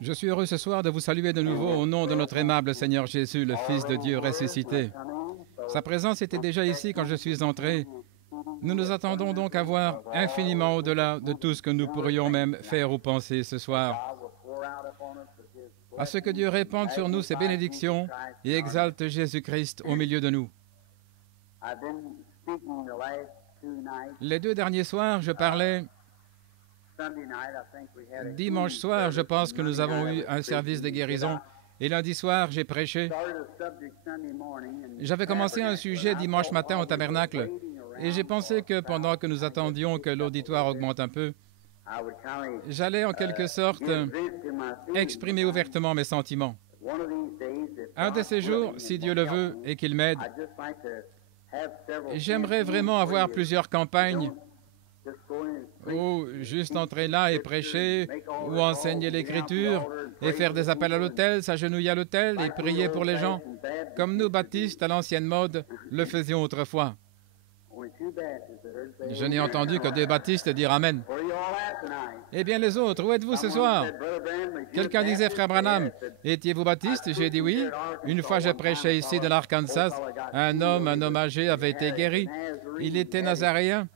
Je suis heureux ce soir de vous saluer de nouveau au nom de notre aimable Seigneur Jésus, le Fils de Dieu ressuscité. Sa présence était déjà ici quand je suis entré. Nous nous attendons donc à voir infiniment au-delà de tout ce que nous pourrions même faire ou penser ce soir. À ce que Dieu répande sur nous ses bénédictions et exalte Jésus-Christ au milieu de nous. Les 2 derniers soirs, je parlais. Dimanche soir, je pense que nous avons eu un service de guérison. Et lundi soir, j'ai prêché. J'avais commencé un sujet dimanche matin au tabernacle. Et j'ai pensé que pendant que nous attendions que l'auditoire augmente un peu, j'allais en quelque sorte exprimer ouvertement mes sentiments. Un de ces jours, si Dieu le veut et qu'il m'aide, j'aimerais vraiment avoir plusieurs campagnes ou juste entrer là et prêcher, ou enseigner l'Écriture, et faire des appels à l'autel, s'agenouiller à l'autel et prier pour les gens, comme nous, baptistes, à l'ancienne mode, le faisions autrefois. Je n'ai entendu que 2 baptistes dire Amen. Eh bien les autres, où êtes-vous ce soir? Quelqu'un disait, Frère Branham, étiez-vous baptiste? J'ai dit oui. Une fois je prêchais ici de l'Arkansas, un homme âgé avait été guéri. Il était nazaréen.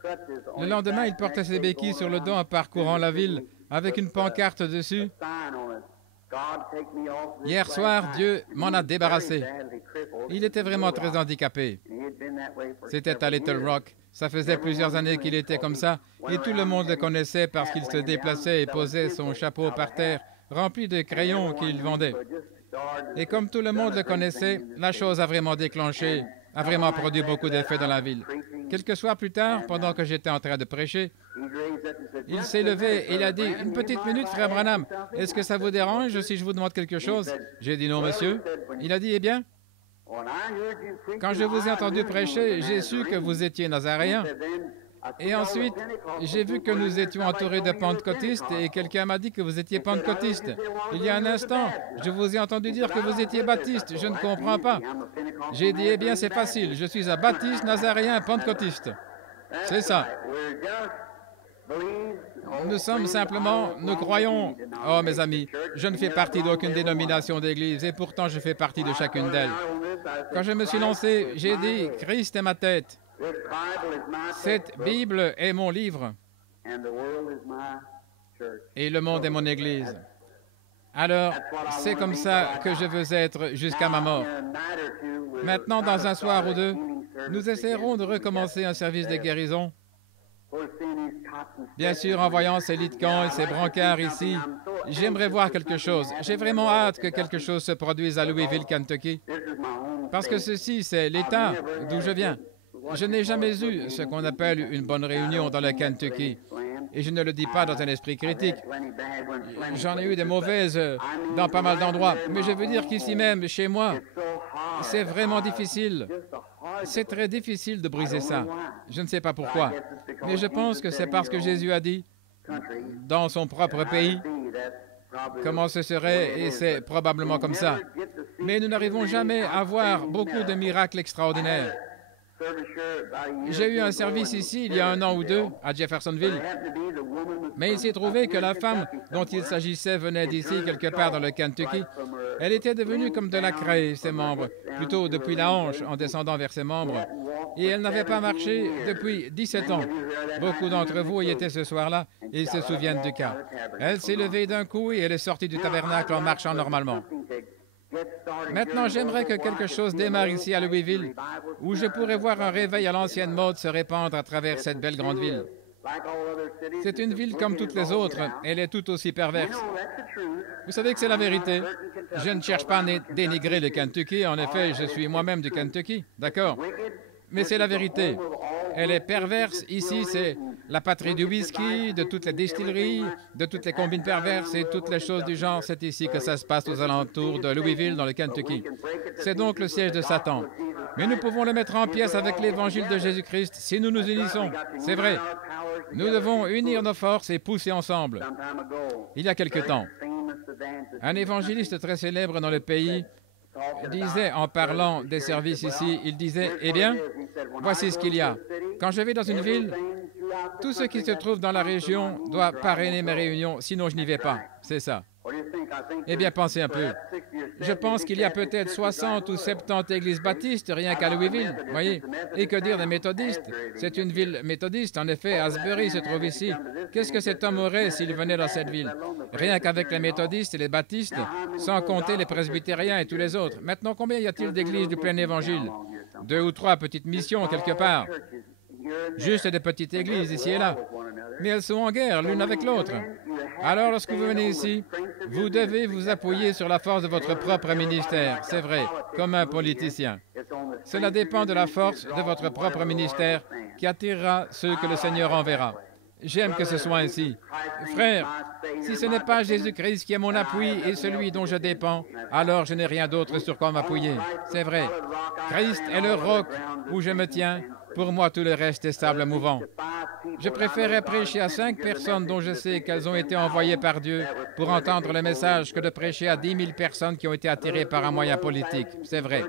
Le lendemain, il portait ses béquilles sur le dos en parcourant la ville avec une pancarte dessus. Hier soir, Dieu m'en a débarrassé. Il était vraiment très handicapé. C'était à Little Rock. Ça faisait plusieurs années qu'il était comme ça, et tout le monde le connaissait parce qu'il se déplaçait et posait son chapeau par terre, rempli de crayons qu'il vendait. Et comme tout le monde le connaissait, la chose a vraiment déclenché, a vraiment produit beaucoup d'effets dans la ville. Quelques soirs plus tard, pendant que j'étais en train de prêcher, il s'est levé et il a dit, « Une petite minute, Frère Branham, est-ce que ça vous dérange si je vous demande quelque chose? » J'ai dit, « Non, monsieur. » Il a dit, « Eh bien, quand je vous ai entendu prêcher, j'ai su que vous étiez nazaréen. Et ensuite, j'ai vu que nous étions entourés de pentecôtistes et quelqu'un m'a dit que vous étiez pentecôtiste. Il y a un instant, je vous ai entendu dire que vous étiez baptiste. Je ne comprends pas. » J'ai dit, « Eh bien, c'est facile. Je suis un baptiste, nazaréen, pentecôtiste. » C'est ça. Nous sommes simplement, nous croyons. Oh, mes amis, je ne fais partie d'aucune dénomination d'église et pourtant je fais partie de chacune d'elles. Quand je me suis lancé, j'ai dit, Christ est ma tête. Cette Bible est mon livre. Et le monde est mon église. Alors, c'est comme ça que je veux être jusqu'à ma mort. Maintenant, dans un soir ou deux, nous essaierons de recommencer un service de guérison. Bien sûr, en voyant ces lits de camp et ces brancards ici, j'aimerais voir quelque chose. J'ai vraiment hâte que quelque chose se produise à Louisville, Kentucky. Parce que ceci, c'est l'État d'où je viens. Je n'ai jamais eu ce qu'on appelle une bonne réunion dans le Kentucky. Et je ne le dis pas dans un esprit critique. J'en ai eu des mauvaises dans pas mal d'endroits. Mais je veux dire qu'ici même, chez moi, c'est vraiment difficile. C'est très difficile de briser ça. Je ne sais pas pourquoi. Mais je pense que c'est parce que Jésus a dit, dans son propre pays, comment ce serait, et c'est probablement comme ça. Mais nous n'arrivons jamais à voir beaucoup de miracles extraordinaires. J'ai eu un service ici il y a 1 an ou 2 à Jeffersonville, mais il s'est trouvé que la femme dont il s'agissait venait d'ici, quelque part dans le Kentucky. Elle était devenue comme de la craie, ses membres, plutôt depuis la hanche en descendant vers ses membres, et elle n'avait pas marché depuis 17 ans. Beaucoup d'entre vous y étaient ce soir-là et ils se souviennent du cas. Elle s'est levée d'un coup et elle est sortie du tabernacle en marchant normalement. Maintenant, j'aimerais que quelque chose démarre ici à Louisville, où je pourrais voir un réveil à l'ancienne mode se répandre à travers cette belle grande ville. C'est une ville comme toutes les autres, elle est tout aussi perverse. Vous savez que c'est la vérité. Je ne cherche pas à dénigrer le Kentucky, en effet, je suis moi-même du Kentucky, d'accord? Mais c'est la vérité. Elle est perverse. Ici, c'est la patrie du whisky, de toutes les distilleries, de toutes les combines perverses et toutes les choses du genre. C'est ici que ça se passe aux alentours de Louisville, dans le Kentucky. C'est donc le siège de Satan. Mais nous pouvons le mettre en pièces avec l'évangile de Jésus-Christ si nous nous unissons. C'est vrai. Nous devons unir nos forces et pousser ensemble. Il y a quelque temps, un évangéliste très célèbre dans le pays disait, en parlant des services ici, il disait, « Eh bien, voici ce qu'il y a. Quand je vais dans une ville, Tout ce qui se trouve dans la région doit parrainer mes réunions, sinon je n'y vais pas. C'est ça. Eh bien, pensez un peu. Je pense qu'il y a peut-être 60 ou 70 églises baptistes, rien qu'à Louisville, voyez. Et que dire des méthodistes? C'est une ville méthodiste, en effet, Asbury se trouve ici. Qu'est-ce que cet homme aurait s'il venait dans cette ville? Rien qu'avec les méthodistes et les baptistes, sans compter les presbytériens et tous les autres. Maintenant, combien y a-t-il d'églises du plein évangile? 2 ou 3 petites missions quelque part. Juste des petites églises ici et là. Mais elles sont en guerre l'une avec l'autre. Alors, lorsque vous venez ici, vous devez vous appuyer sur la force de votre propre ministère. C'est vrai, comme un politicien. Cela dépend de la force de votre propre ministère qui attirera ceux que le Seigneur enverra. J'aime que ce soit ainsi. Frère, si ce n'est pas Jésus-Christ qui est mon appui et celui dont je dépends, alors je n'ai rien d'autre sur quoi m'appuyer. C'est vrai. Christ est le roc où je me tiens. Pour moi, tout le reste est sable mouvant. Je préférerais prêcher à 5 personnes dont je sais qu'elles ont été envoyées par Dieu pour entendre le message que de prêcher à 10 000 personnes qui ont été attirées par un moyen politique. C'est vrai.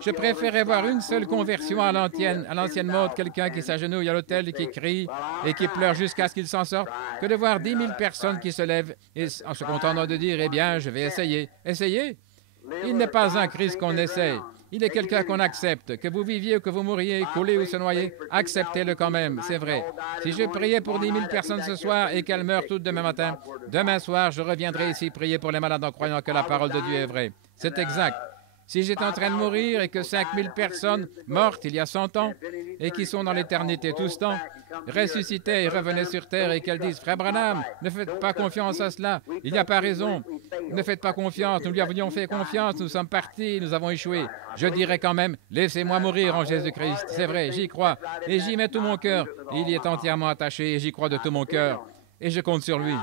Je préférerais voir une seule conversion à l'ancienne mode, quelqu'un qui s'agenouille à l'autel et qui crie et qui pleure jusqu'à ce qu'il s'en sorte, que de voir 10 000 personnes qui se lèvent et en se contentant de dire, eh bien, je vais essayer. Essayer? Il n'est pas un Christ qu'on essaye. Il est quelqu'un qu'on accepte. Que vous viviez ou que vous mouriez, coulez ou se noyez, acceptez-le quand même, c'est vrai. Si je priais pour 10 000 personnes ce soir et qu'elles meurent toutes demain matin, demain soir, je reviendrai ici prier pour les malades en croyant que la parole de Dieu est vraie. C'est exact. Si j'étais en train de mourir et que 5 000 personnes mortes il y a 100 ans et qui sont dans l'éternité tout ce temps, ressuscitaient et revenaient sur terre et qu'elles disent « Frère Branham, ne faites pas confiance à cela, il n'y a pas raison. Ne faites pas confiance, nous lui avions fait confiance, nous sommes partis, nous avons échoué. » Je dirais quand même « Laissez-moi mourir en Jésus-Christ. » C'est vrai, j'y crois et j'y mets tout mon cœur. Il y est entièrement attaché et j'y crois de tout mon cœur. Et je compte sur lui.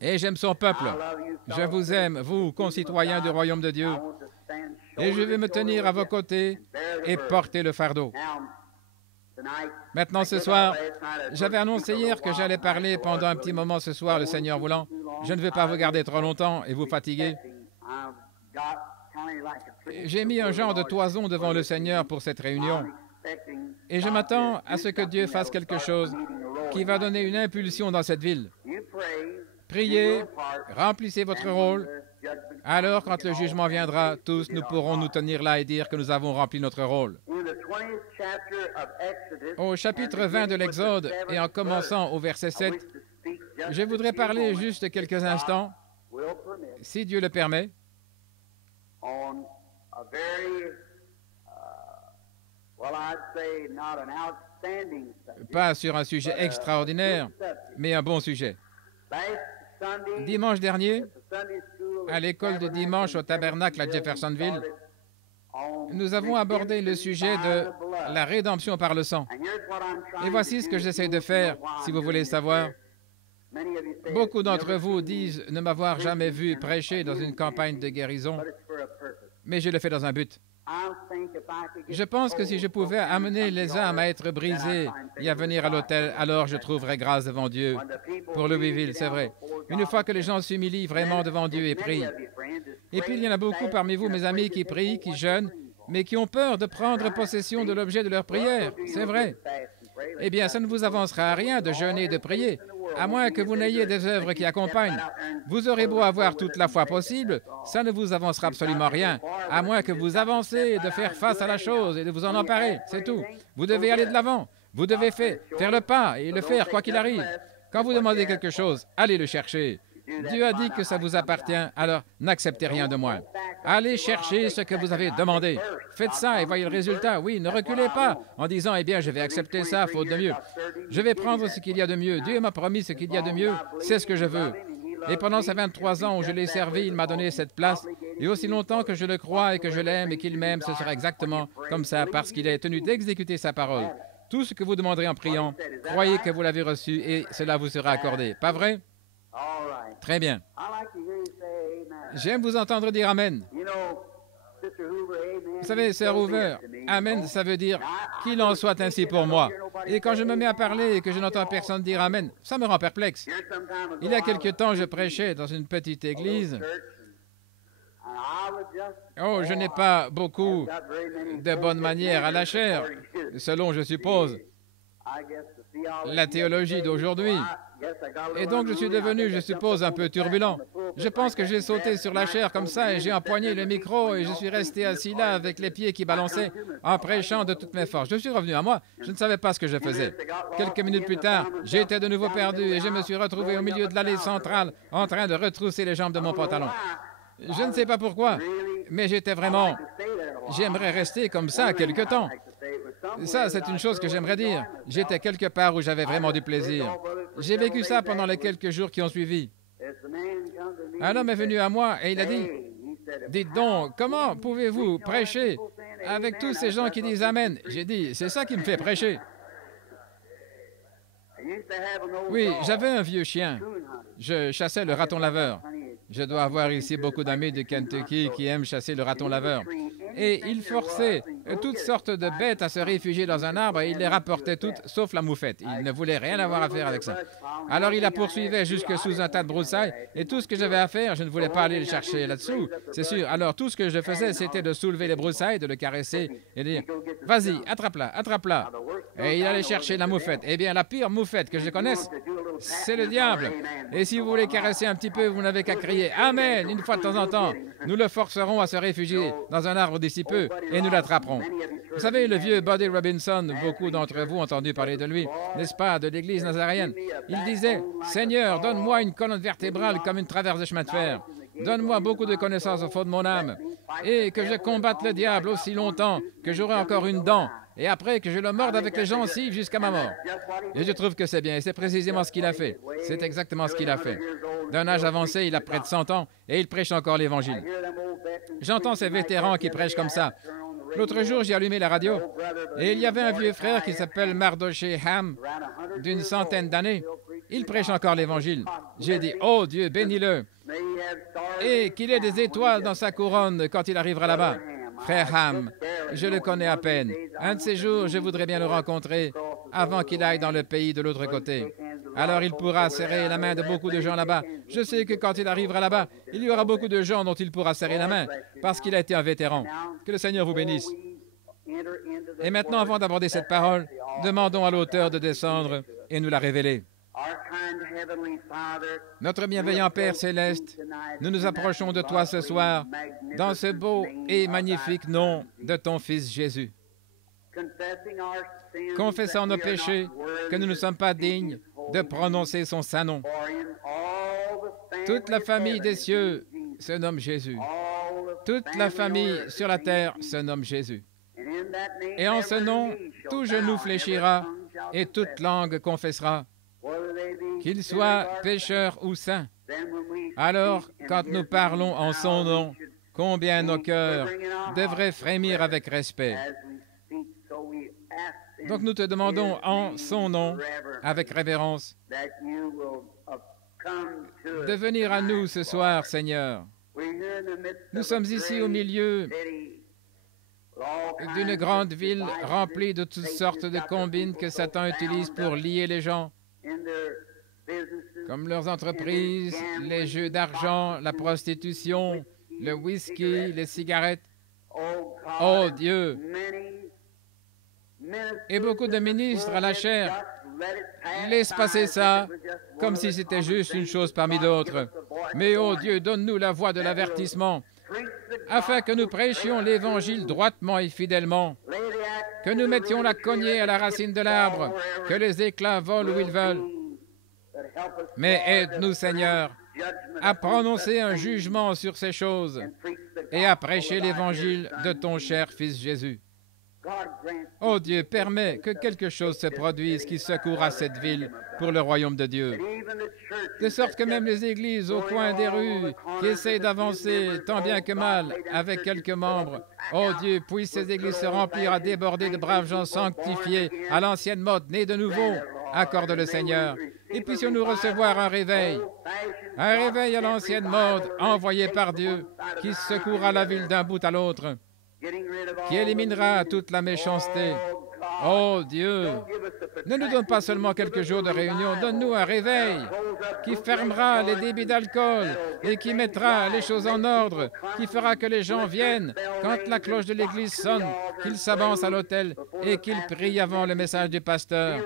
Et j'aime son peuple. Je vous aime, vous, concitoyens du royaume de Dieu. Et je vais me tenir à vos côtés et porter le fardeau. Maintenant, ce soir, j'avais annoncé hier que j'allais parler pendant un petit moment ce soir, le Seigneur voulant. Je ne vais pas vous garder trop longtemps et vous fatiguer. J'ai mis un genre de toison devant le Seigneur pour cette réunion. Et je m'attends à ce que Dieu fasse quelque chose qui va donner une impulsion dans cette ville. Priez, remplissez votre rôle. Alors, quand le jugement viendra, tous nous pourrons nous tenir là et dire que nous avons rempli notre rôle. Au chapitre 20 de l'Exode, et en commençant au verset 7, je voudrais parler juste quelques instants, si Dieu le permet, pas sur un sujet extraordinaire, mais un bon sujet. Dimanche dernier, à l'école de dimanche au tabernacle à Jeffersonville, nous avons abordé le sujet de la rédemption par le sang. Et voici ce que j'essaie de faire, si vous voulez savoir. Beaucoup d'entre vous disent ne m'avoir jamais vu prêcher dans une campagne de guérison, mais je le fais dans un but. Je pense que si je pouvais amener les âmes à être brisées et à venir à l'autel, alors je trouverais grâce devant Dieu. Pour Louisville, c'est vrai. Une fois que les gens s'humilient vraiment devant Dieu et prient. Et puis il y en a beaucoup parmi vous, mes amis, qui prient, qui jeûnent, mais qui ont peur de prendre possession de l'objet de leur prière. C'est vrai. Eh bien, ça ne vous avancera à rien de jeûner et de prier, à moins que vous n'ayez des œuvres qui accompagnent. Vous aurez beau avoir toute la foi possible, ça ne vous avancera absolument rien, à moins que vous avancez de faire face à la chose et de vous en emparer, c'est tout. Vous devez aller de l'avant, vous devez faire le pas et le faire quoi qu'il arrive. Quand vous demandez quelque chose, allez le chercher. Dieu a dit que ça vous appartient, alors n'acceptez rien de moins. Allez chercher ce que vous avez demandé. Faites ça et voyez le résultat. Oui, ne reculez pas en disant, eh bien, je vais accepter ça, faute de mieux. Je vais prendre ce qu'il y a de mieux. Dieu m'a promis ce qu'il y a de mieux, c'est ce que je veux. Et pendant ces 23 ans où je l'ai servi, il m'a donné cette place. Et aussi longtemps que je le crois et que je l'aime et qu'il m'aime, ce sera exactement comme ça, parce qu'il est tenu d'exécuter sa parole. Tout ce que vous demanderez en priant, croyez que vous l'avez reçu et cela vous sera accordé. Pas vrai? Très bien. J'aime vous entendre dire Amen. Vous savez, Sœur Hoover, Amen, ça veut dire qu'il en soit ainsi pour moi. Et quand je me mets à parler et que je n'entends personne dire Amen, ça me rend perplexe. Il y a quelque temps, je prêchais dans une petite église. Oh, je n'ai pas beaucoup de bonnes manières à la chair, selon je suppose. la théologie d'aujourd'hui. Et donc je suis devenu, je suppose, un peu turbulent. Je pense que j'ai sauté sur la chair comme ça et j'ai empoigné le micro et je suis resté assis là avec les pieds qui balançaient en prêchant de toutes mes forces. Je suis revenu à moi, je ne savais pas ce que je faisais. Quelques minutes plus tard, j'étais de nouveau perdu et je me suis retrouvé au milieu de l'allée centrale en train de retrousser les jambes de mon pantalon. Je ne sais pas pourquoi, mais j'étais vraiment... J'aimerais rester comme ça quelque temps. Ça, c'est une chose que j'aimerais dire. J'étais quelque part où j'avais vraiment du plaisir. J'ai vécu ça pendant les quelques jours qui ont suivi. Un homme est venu à moi et il a dit, « Dites donc, comment pouvez-vous prêcher avec tous ces gens qui disent Amen ?» J'ai dit, « C'est ça qui me fait prêcher. » Oui, j'avais un vieux chien. Je chassais le raton laveur. Je dois avoir ici beaucoup d'amis de Kentucky qui aiment chasser le raton laveur. Et il forçait toutes sortes de bêtes à se réfugier dans un arbre et il les rapportait toutes, sauf la moufette. Il ne voulait rien avoir à faire avec ça. Alors il la poursuivait jusque sous un tas de broussailles et tout ce que j'avais à faire, je ne voulais pas aller le chercher là-dessous, c'est sûr. Alors tout ce que je faisais, c'était de soulever les broussailles, de le caresser et de dire « Vas-y, attrape-la, attrape-la ». Et il allait chercher la moufette. Eh bien, la pire moufette que je connaisse, c'est le diable. Et si vous voulez caresser un petit peu, vous n'avez qu'à crier « Amen » une fois de temps en temps. Nous le forcerons à se réfugier dans un arbre d'ici peu et nous l'attraperons. Vous savez, le vieux Buddy Robinson, beaucoup d'entre vous ont entendu parler de lui, n'est-ce pas, de l'Église nazaréenne. Il disait « Seigneur, donne-moi une colonne vertébrale comme une traverse de chemin de fer. Donne-moi beaucoup de connaissances au fond de mon âme et que je combatte le diable aussi longtemps que j'aurai encore une dent et après que je le morde avec les gencives jusqu'à ma mort. » Et je trouve que c'est bien, et c'est précisément ce qu'il a fait. C'est exactement ce qu'il a fait. D'un âge avancé, il a près de 100 ans, et il prêche encore l'Évangile. J'entends ces vétérans qui prêchent comme ça. L'autre jour, j'ai allumé la radio, et il y avait un vieux frère qui s'appelle Mardoché Ham, d'une centaine d'années. Il prêche encore l'Évangile. J'ai dit, oh Dieu, bénis-le, et qu'il ait des étoiles dans sa couronne quand il arrivera là-bas. Frère Ham, je le connais à peine. Un de ces jours, je voudrais bien le rencontrer avant qu'il aille dans le pays de l'autre côté. Alors il pourra serrer la main de beaucoup de gens là-bas. Je sais que quand il arrivera là-bas, il y aura beaucoup de gens dont il pourra serrer la main parce qu'il a été un vétéran. Que le Seigneur vous bénisse. Et maintenant, avant d'aborder cette parole, demandons à l'auteur de descendre et nous la révéler. Notre bienveillant Père céleste, nous nous approchons de toi ce soir dans ce beau et magnifique nom de ton Fils Jésus. Confessant nos péchés, que nous ne sommes pas dignes de prononcer son saint nom. Toute la famille des cieux se nomme Jésus. Toute la famille sur la terre se nomme Jésus. Et en ce nom, tout genou fléchira et toute langue confessera, qu'il soit pécheur ou saint. Alors, quand nous parlons en son nom, combien nos cœurs devraient frémir avec respect. Donc nous te demandons en son nom, avec révérence, de venir à nous ce soir, Seigneur. Nous sommes ici au milieu d'une grande ville remplie de toutes sortes de combines que Satan utilise pour lier les gens, comme leurs entreprises, les jeux d'argent, la prostitution, le whisky, les cigarettes. Oh Dieu! Et beaucoup de ministres à la chair laissent passer ça comme si c'était juste une chose parmi d'autres. Mais oh Dieu, donne-nous la voix de l'avertissement afin que nous prêchions l'Évangile droitement et fidèlement, que nous mettions la cognée à la racine de l'arbre, que les éclats volent où ils veulent. Mais aide-nous, Seigneur, à prononcer un jugement sur ces choses et à prêcher l'Évangile de ton cher Fils Jésus. Oh Dieu, permets que quelque chose se produise qui secourra cette ville pour le royaume de Dieu. De sorte que même les églises au coin des rues qui essayent d'avancer tant bien que mal avec quelques membres, oh Dieu, puissent ces églises se remplir à déborder de braves gens sanctifiés à l'ancienne mode, nés de nouveau. Accorde le Seigneur. Et puissions-nous recevoir un réveil à l'ancienne mode envoyé par Dieu qui secourra la ville d'un bout à l'autre, qui éliminera toute la méchanceté. Oh Dieu, Ne nous donne pas seulement quelques jours de réunion, donne-nous un réveil qui fermera les débits d'alcool et qui mettra les choses en ordre, qui fera que les gens viennent quand la cloche de l'église sonne, qu'ils s'avancent à l'autel et qu'ils prient avant le message du pasteur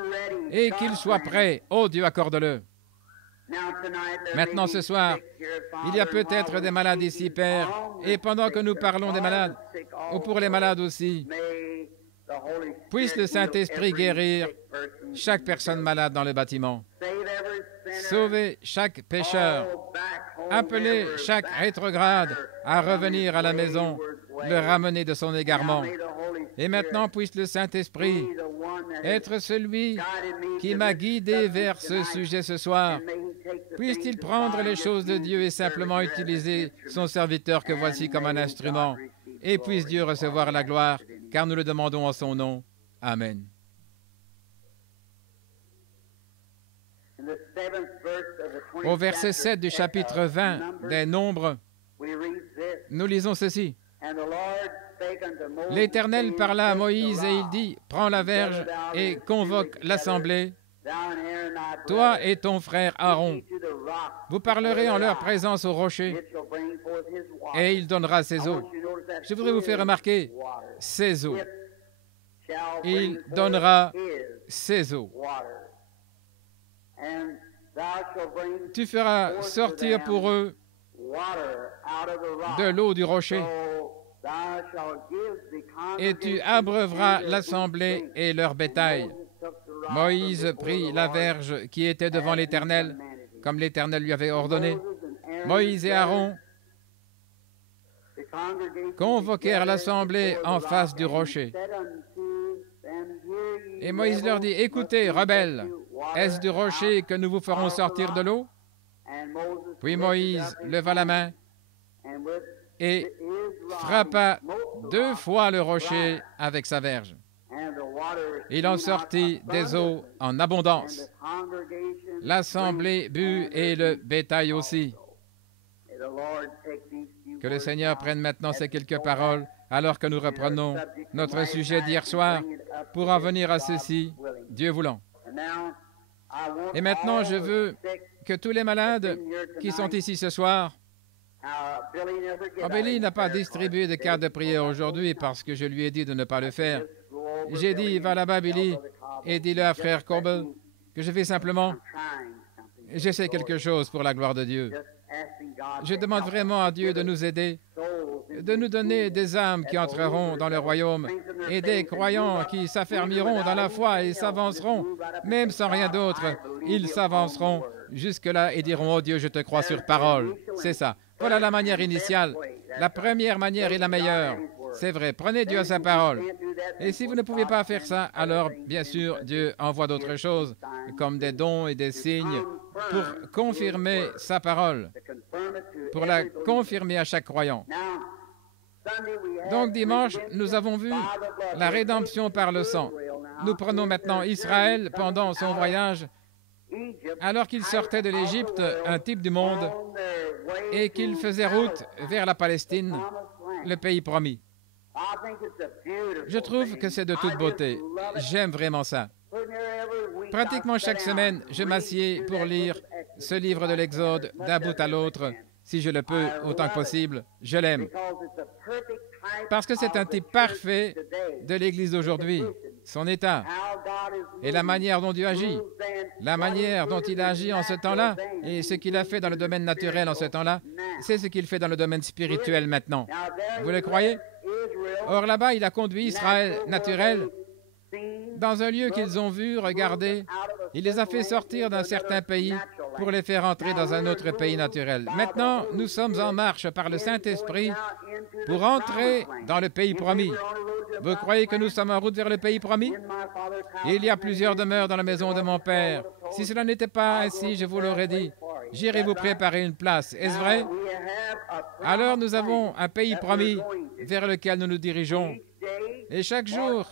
et qu'ils soient prêts. Oh Dieu, accorde-le. Maintenant, ce soir, il y a peut-être des malades ici, Père, et pendant que nous parlons des malades, ou pour les malades aussi, puisse le Saint-Esprit guérir chaque personne malade dans le bâtiment, sauver chaque pécheur, appeler chaque rétrograde à revenir à la maison, le ramener de son égarement. Et maintenant, puisse le Saint-Esprit être celui qui m'a guidé vers ce sujet ce soir. Puisse-t-il prendre les choses de Dieu et simplement utiliser son serviteur que voici comme un instrument, et puisse Dieu recevoir la gloire, car nous le demandons en son nom. Amen. Au verset 7 du chapitre 20 des Nombres, nous lisons ceci. L'Éternel parla à Moïse et il dit, « Prends la verge et convoque l'assemblée, toi et ton frère Aaron. Vous parlerez en leur présence au rocher, et il donnera ses eaux. » Je voudrais vous faire remarquer, ses eaux. Il donnera ses eaux. Tu feras sortir pour eux de l'eau du rocher, et tu abreuveras l'assemblée et leur bétail. Moïse prit la verge qui était devant l'Éternel, comme l'Éternel lui avait ordonné. Moïse et Aaron convoquèrent l'assemblée en face du rocher. Et Moïse leur dit, « Écoutez, rebelles, est-ce du rocher que nous vous ferons sortir de l'eau? » Puis Moïse leva la main et frappa 2 fois le rocher avec sa verge. Il en sortit des eaux en abondance. L'assemblée but et le bétail aussi. Que le Seigneur prenne maintenant ces quelques paroles alors que nous reprenons notre sujet d'hier soir pour en venir à ceci, Dieu voulant. Et maintenant, je veux que tous les malades qui sont ici ce soir, Billy n'a pas distribué de cartes de prière aujourd'hui parce que je lui ai dit de ne pas le faire. J'ai dit, va là-bas, Billy, et dis-le à frère Corbel que je fais simplement, j'essaie quelque chose pour la gloire de Dieu. Je demande vraiment à Dieu de nous aider, de nous donner des âmes qui entreront dans le royaume et des croyants qui s'affermiront dans la foi et s'avanceront, même sans rien d'autre. Ils s'avanceront jusque-là et diront, « Oh Dieu, je te crois sur parole. » C'est ça. Voilà la manière initiale. La première manière est la meilleure. C'est vrai, prenez Dieu à sa parole. Et si vous ne pouvez pas faire ça, alors, bien sûr, Dieu envoie d'autres choses, comme des dons et des signes, pour confirmer sa parole, pour la confirmer à chaque croyant. Donc, dimanche, nous avons vu la rédemption par le sang. Nous prenons maintenant Israël pendant son voyage, alors qu'il sortait de l'Égypte, un type du monde, et qu'il faisait route vers la Palestine, le pays promis. Je trouve que c'est de toute beauté. J'aime vraiment ça. Pratiquement chaque semaine, je m'assieds pour lire ce livre de l'Exode d'un bout à l'autre, si je le peux, autant que possible. Je l'aime. Parce que c'est un type parfait de l'Église d'aujourd'hui, son état, et la manière dont Dieu agit, la manière dont il agit en ce temps-là, et ce qu'il a fait dans le domaine naturel en ce temps-là, c'est ce qu'il fait dans le domaine spirituel maintenant. Vous le croyez? Or là-bas, il a conduit Israël naturel dans un lieu qu'ils ont vu, regardé. Il les a fait sortir d'un certain pays pour les faire entrer dans un autre pays naturel. Maintenant, nous sommes en marche par le Saint-Esprit pour entrer dans le pays promis. Vous croyez que nous sommes en route vers le pays promis? Il y a plusieurs demeures dans la maison de mon Père. Si cela n'était pas ainsi, je vous l'aurais dit. J'irai vous préparer une place. Est-ce vrai? Alors nous avons un pays promis vers lequel nous nous dirigeons. Et chaque jour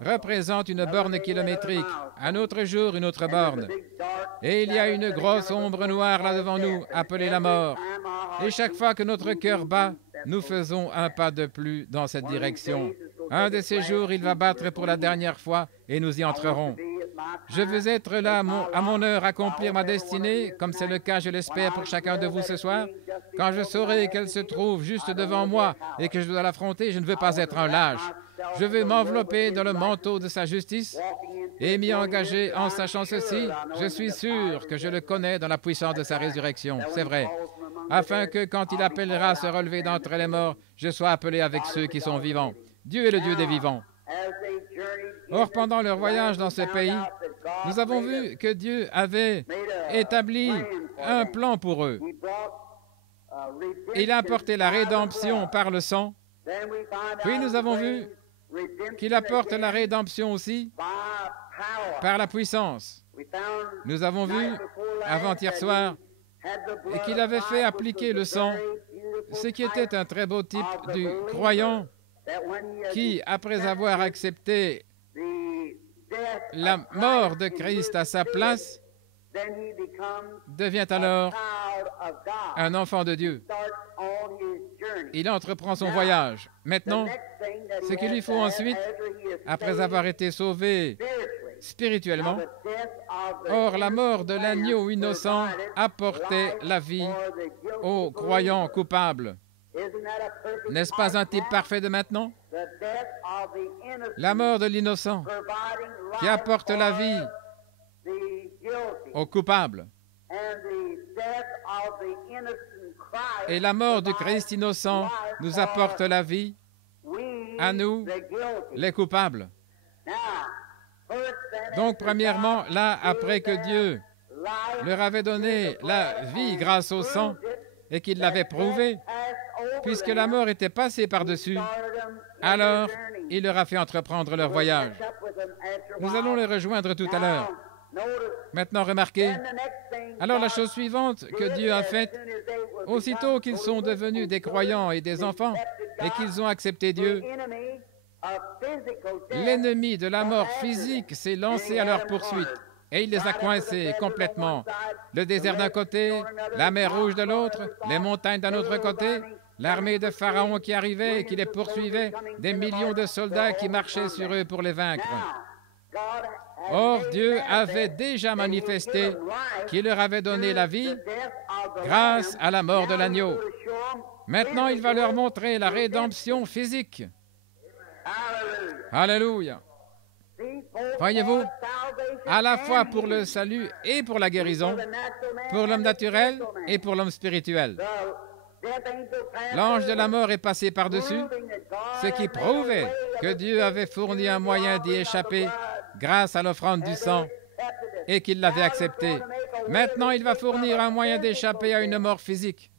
représente une borne kilométrique, un autre jour une autre borne. Et il y a une grosse ombre noire là devant nous, appelée la mort. Et chaque fois que notre cœur bat, nous faisons un pas de plus dans cette direction. Un de ces jours, il va battre pour la dernière fois et nous y entrerons. Je veux être là à mon heure, accomplir ma destinée, comme c'est le cas, je l'espère, pour chacun de vous ce soir. Quand je saurai qu'elle se trouve juste devant moi et que je dois l'affronter, je ne veux pas être un lâche. Je veux m'envelopper dans le manteau de sa justice et m'y engager en sachant ceci. Je suis sûr que je le connais dans la puissance de sa résurrection. C'est vrai. Afin que, quand il appellera à se relever d'entre les morts, je sois appelé avec ceux qui sont vivants. Dieu est le Dieu des vivants. Or, pendant leur voyage dans ce pays, nous avons vu que Dieu avait établi un plan pour eux. Il a apporté la rédemption par le sang. Puis nous avons vu qu'il apporte la rédemption aussi par la puissance. Nous avons vu avant-hier soir et qu'il avait fait appliquer le sang, ce qui était un très beau type du croyant qui, après avoir accepté la mort de Christ à sa place, devient alors un enfant de Dieu. Il entreprend son voyage. Maintenant, ce qu'il lui faut ensuite, après avoir été sauvé spirituellement, or la mort de l'agneau innocent apportait la vie aux croyants coupables. N'est-ce pas un type parfait de maintenant? La mort de l'innocent qui apporte la vie aux coupables. Et la mort du Christ innocent nous apporte la vie à nous, les coupables. Donc, premièrement, là, après que Dieu leur avait donné la vie grâce au sang et qu'il l'avait prouvé, puisque la mort était passée par-dessus, alors il leur a fait entreprendre leur voyage. Nous allons les rejoindre tout à l'heure. Maintenant, remarquez, alors la chose suivante que Dieu a faite, aussitôt qu'ils sont devenus des croyants et des enfants, et qu'ils ont accepté Dieu, l'ennemi de la mort physique s'est lancé à leur poursuite, et il les a coincés complètement. Le désert d'un côté, la mer Rouge de l'autre, les montagnes d'un autre côté, l'armée de Pharaon qui arrivait et qui les poursuivait, des millions de soldats qui marchaient sur eux pour les vaincre. Or, Dieu avait déjà manifesté qu'il leur avait donné la vie grâce à la mort de l'agneau. Maintenant, il va leur montrer la rédemption physique. Alléluia. Voyez-vous, à la fois pour le salut et pour la guérison, pour l'homme naturel et pour l'homme spirituel. L'ange de la mort est passé par-dessus, ce qui prouvait que Dieu avait fourni un moyen d'y échapper grâce à l'offrande du sang et qu'il l'avait accepté. Maintenant, il va fournir un moyen d'échapper à une mort physique.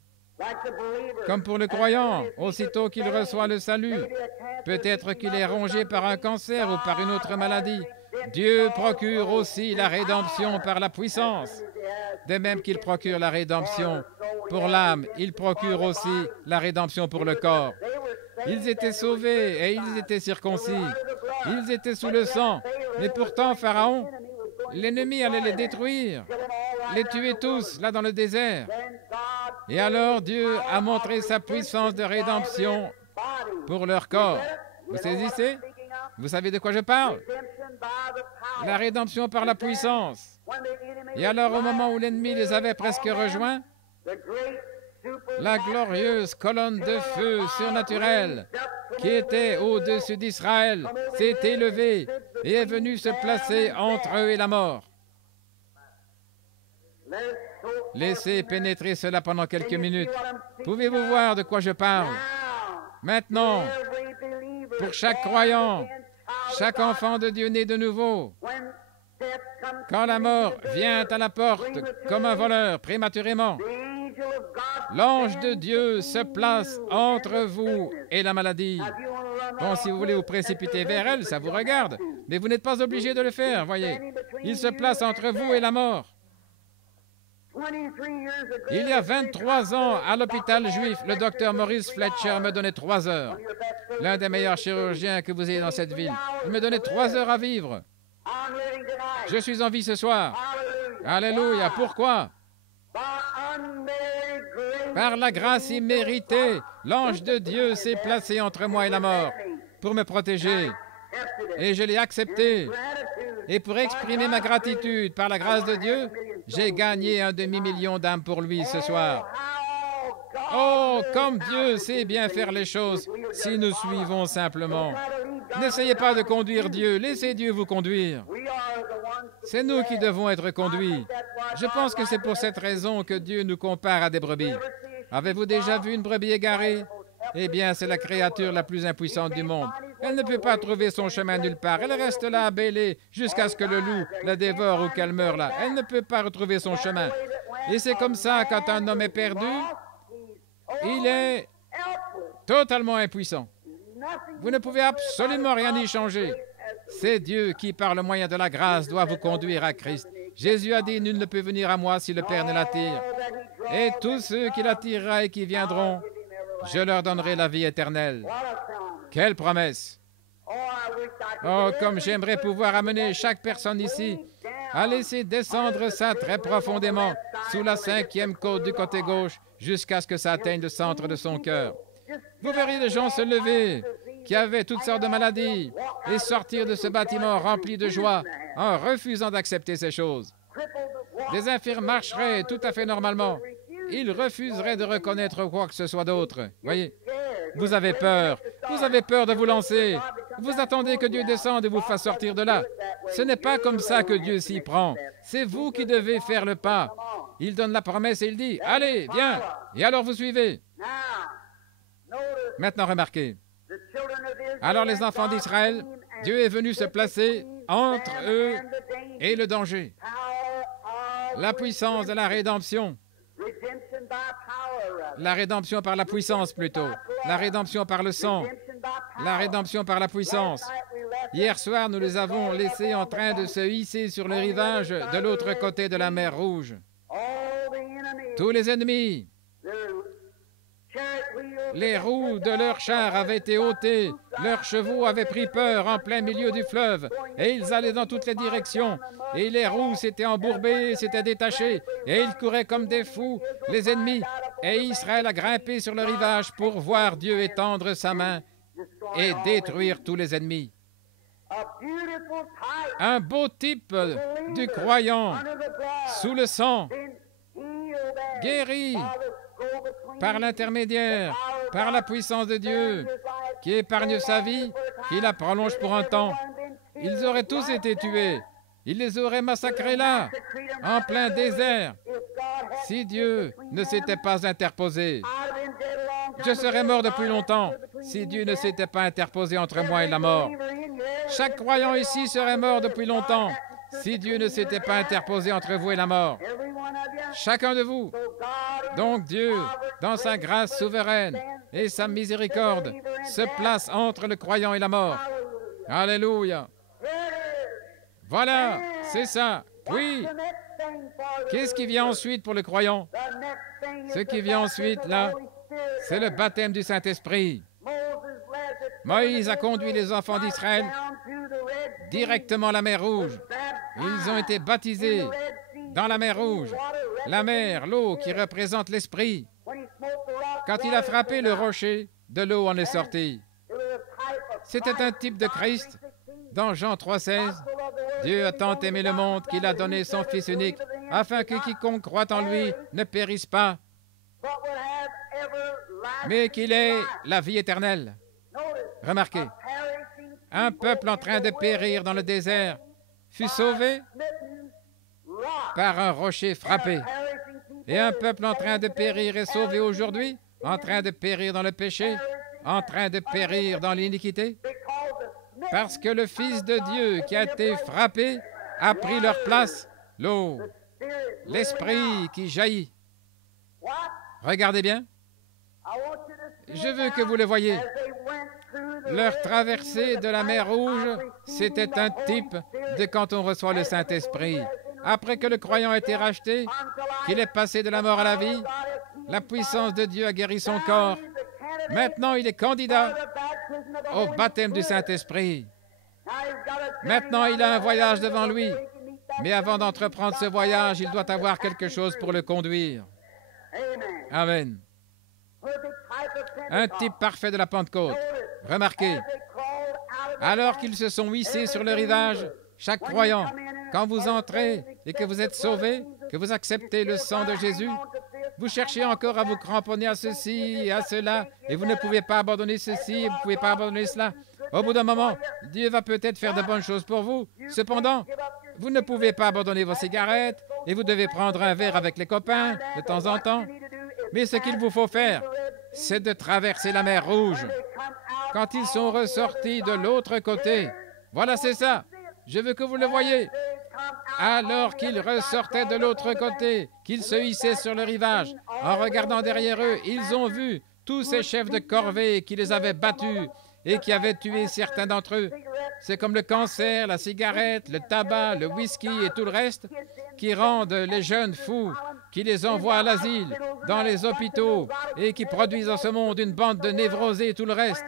Comme pour le croyant, aussitôt qu'il reçoit le salut, peut-être qu'il est rongé par un cancer ou par une autre maladie, Dieu procure aussi la rédemption par la puissance. De même qu'il procure la rédemption pour l'âme, il procure aussi la rédemption pour le corps. Ils étaient sauvés et ils étaient circoncis. Ils étaient sous le sang. Mais pourtant, Pharaon, l'ennemi allait les détruire, les tuer tous, là dans le désert. Et alors Dieu a montré sa puissance de rédemption pour leur corps. Vous saisissez? Vous savez de quoi je parle? La rédemption par la puissance. Et alors, au moment où l'ennemi les avait presque rejoints, la glorieuse colonne de feu surnaturelle qui était au-dessus d'Israël s'est élevée et est venue se placer entre eux et la mort. Laissez pénétrer cela pendant quelques minutes. Pouvez-vous voir de quoi je parle? Maintenant, pour chaque croyant, chaque enfant de Dieu né de nouveau, quand la mort vient à la porte comme un voleur prématurément, l'ange de Dieu se place entre vous et la maladie. Bon, si vous voulez vous précipiter vers elle, ça vous regarde, mais vous n'êtes pas obligé de le faire, voyez. Il se place entre vous et la mort. Il y a 23 ans, à l'hôpital juif, le docteur Maurice Fletcher me donnait 3 heures. L'un des meilleurs chirurgiens que vous ayez dans cette ville. Il me donnait 3 heures à vivre. Je suis en vie ce soir. Alléluia. Pourquoi? Par la grâce imméritée, l'ange de Dieu s'est placé entre moi et la mort pour me protéger. Et je l'ai accepté. Et pour exprimer ma gratitude par la grâce de Dieu, j'ai gagné un demi-million d'âmes pour lui ce soir. Oh, comme Dieu sait bien faire les choses si nous suivons simplement. N'essayez pas de conduire Dieu, laissez Dieu vous conduire. C'est nous qui devons être conduits. Je pense que c'est pour cette raison que Dieu nous compare à des brebis. Avez-vous déjà vu une brebis égarée? Eh bien, c'est la créature la plus impuissante du monde. Elle ne peut pas trouver son chemin nulle part. Elle reste là à bêler jusqu'à ce que le loup la dévore ou qu'elle meure là. Elle ne peut pas retrouver son chemin. Et c'est comme ça, quand un homme est perdu, il est totalement impuissant. Vous ne pouvez absolument rien y changer. C'est Dieu qui, par le moyen de la grâce, doit vous conduire à Christ. Jésus a dit, nul ne peut venir à moi si le Père ne l'attire. Et tous ceux qui l'attirera et qui viendront, je leur donnerai la vie éternelle. Quelle promesse! Oh, comme j'aimerais pouvoir amener chaque personne ici à laisser descendre ça très profondément sous la 5e côte du côté gauche jusqu'à ce que ça atteigne le centre de son cœur. Vous verrez des gens se lever qui avaient toutes sortes de maladies et sortir de ce bâtiment rempli de joie en refusant d'accepter ces choses. Des infirmes marcheraient tout à fait normalement. Ils refuseraient de reconnaître quoi que ce soit d'autre. Voyez, vous avez peur de vous lancer. Vous attendez que Dieu descende et vous fasse sortir de là. Ce n'est pas comme ça que Dieu s'y prend. C'est vous qui devez faire le pas. Il donne la promesse et il dit, allez, viens, et alors vous suivez. Maintenant, remarquez. Alors les enfants d'Israël, Dieu est venu se placer entre eux et le danger. La puissance de la rédemption. La rédemption par la puissance plutôt. La rédemption par le sang. La rédemption par la puissance. Hier soir, nous les avons laissés en train de se hisser sur le rivage de l'autre côté de la mer Rouge. Tous les ennemis, les roues de leurs chars avaient été ôtées, leurs chevaux avaient pris peur en plein milieu du fleuve, et ils allaient dans toutes les directions, et les roues s'étaient embourbées, s'étaient détachées, et ils couraient comme des fous, les ennemis, et Israël a grimpé sur le rivage pour voir Dieu étendre sa main et détruire tous les ennemis. Un beau type du croyant sous le sang, guéri par l'intermédiaire, par la puissance de Dieu, qui épargne sa vie, qui la prolonge pour un temps. Ils auraient tous été tués. Il les aurait massacrés là, en plein désert, si Dieu ne s'était pas interposé. Je serais mort depuis longtemps si Dieu ne s'était pas interposé entre moi et la mort. Chaque croyant ici serait mort depuis longtemps si Dieu ne s'était pas interposé entre vous et la mort. Chacun de vous. Donc Dieu, dans sa grâce souveraine et sa miséricorde, se place entre le croyant et la mort. Alléluia. Voilà, c'est ça. Oui. Qu'est-ce qui vient ensuite pour le croyant? Ce qui vient ensuite, là, c'est le baptême du Saint-Esprit. Moïse a conduit les enfants d'Israël directement à la mer Rouge. Ils ont été baptisés dans la mer Rouge. La mer, l'eau qui représente l'Esprit. Quand il a frappé le rocher, de l'eau en est sortie. C'était un type de Christ. Dans Jean 3,16, Dieu a tant aimé le monde qu'il a donné son Fils unique, afin que quiconque croit en lui ne périsse pas, mais qu'il ait la vie éternelle. Remarquez, un peuple en train de périr dans le désert fut sauvé par un rocher frappé. Et un peuple en train de périr est sauvé aujourd'hui, en train de périr dans le péché, en train de périr dans l'iniquité, parce que le Fils de Dieu qui a été frappé a pris leur place, l'eau, l'Esprit qui jaillit. Regardez bien. Je veux que vous le voyiez. Leur traversée de la mer Rouge, c'était un type de quand on reçoit le Saint-Esprit. Après que le croyant a été racheté, qu'il est passé de la mort à la vie, la puissance de Dieu a guéri son corps. Maintenant, il est candidat au baptême du Saint-Esprit. Maintenant, il a un voyage devant lui. Mais avant d'entreprendre ce voyage, il doit avoir quelque chose pour le conduire. Amen. Un type parfait de la Pentecôte. Remarquez, alors qu'ils se sont hissés sur le rivage, Chaque croyant, quand vous entrez et que vous êtes sauvé, que vous acceptez le sang de Jésus, vous cherchez encore à vous cramponner à ceci et à cela, et vous ne pouvez pas abandonner ceci, et vous ne pouvez pas abandonner cela. Au bout d'un moment, Dieu va peut-être faire de bonnes choses pour vous. Cependant, vous ne pouvez pas abandonner vos cigarettes, et vous devez prendre un verre avec les copains de temps en temps. Mais ce qu'il vous faut faire, c'est de traverser la mer Rouge. Quand ils sont ressortis de l'autre côté, voilà, c'est ça. Je veux que vous le voyiez. Alors qu'ils ressortaient de l'autre côté, qu'ils se hissaient sur le rivage, en regardant derrière eux, ils ont vu tous ces chefs de corvée qui les avaient battus et qui avaient tué certains d'entre eux. C'est comme le cancer, la cigarette, le tabac, le whisky et tout le reste qui rendent les jeunes fous, qui les envoient à l'asile, dans les hôpitaux et qui produisent dans ce monde une bande de névrosés et tout le reste.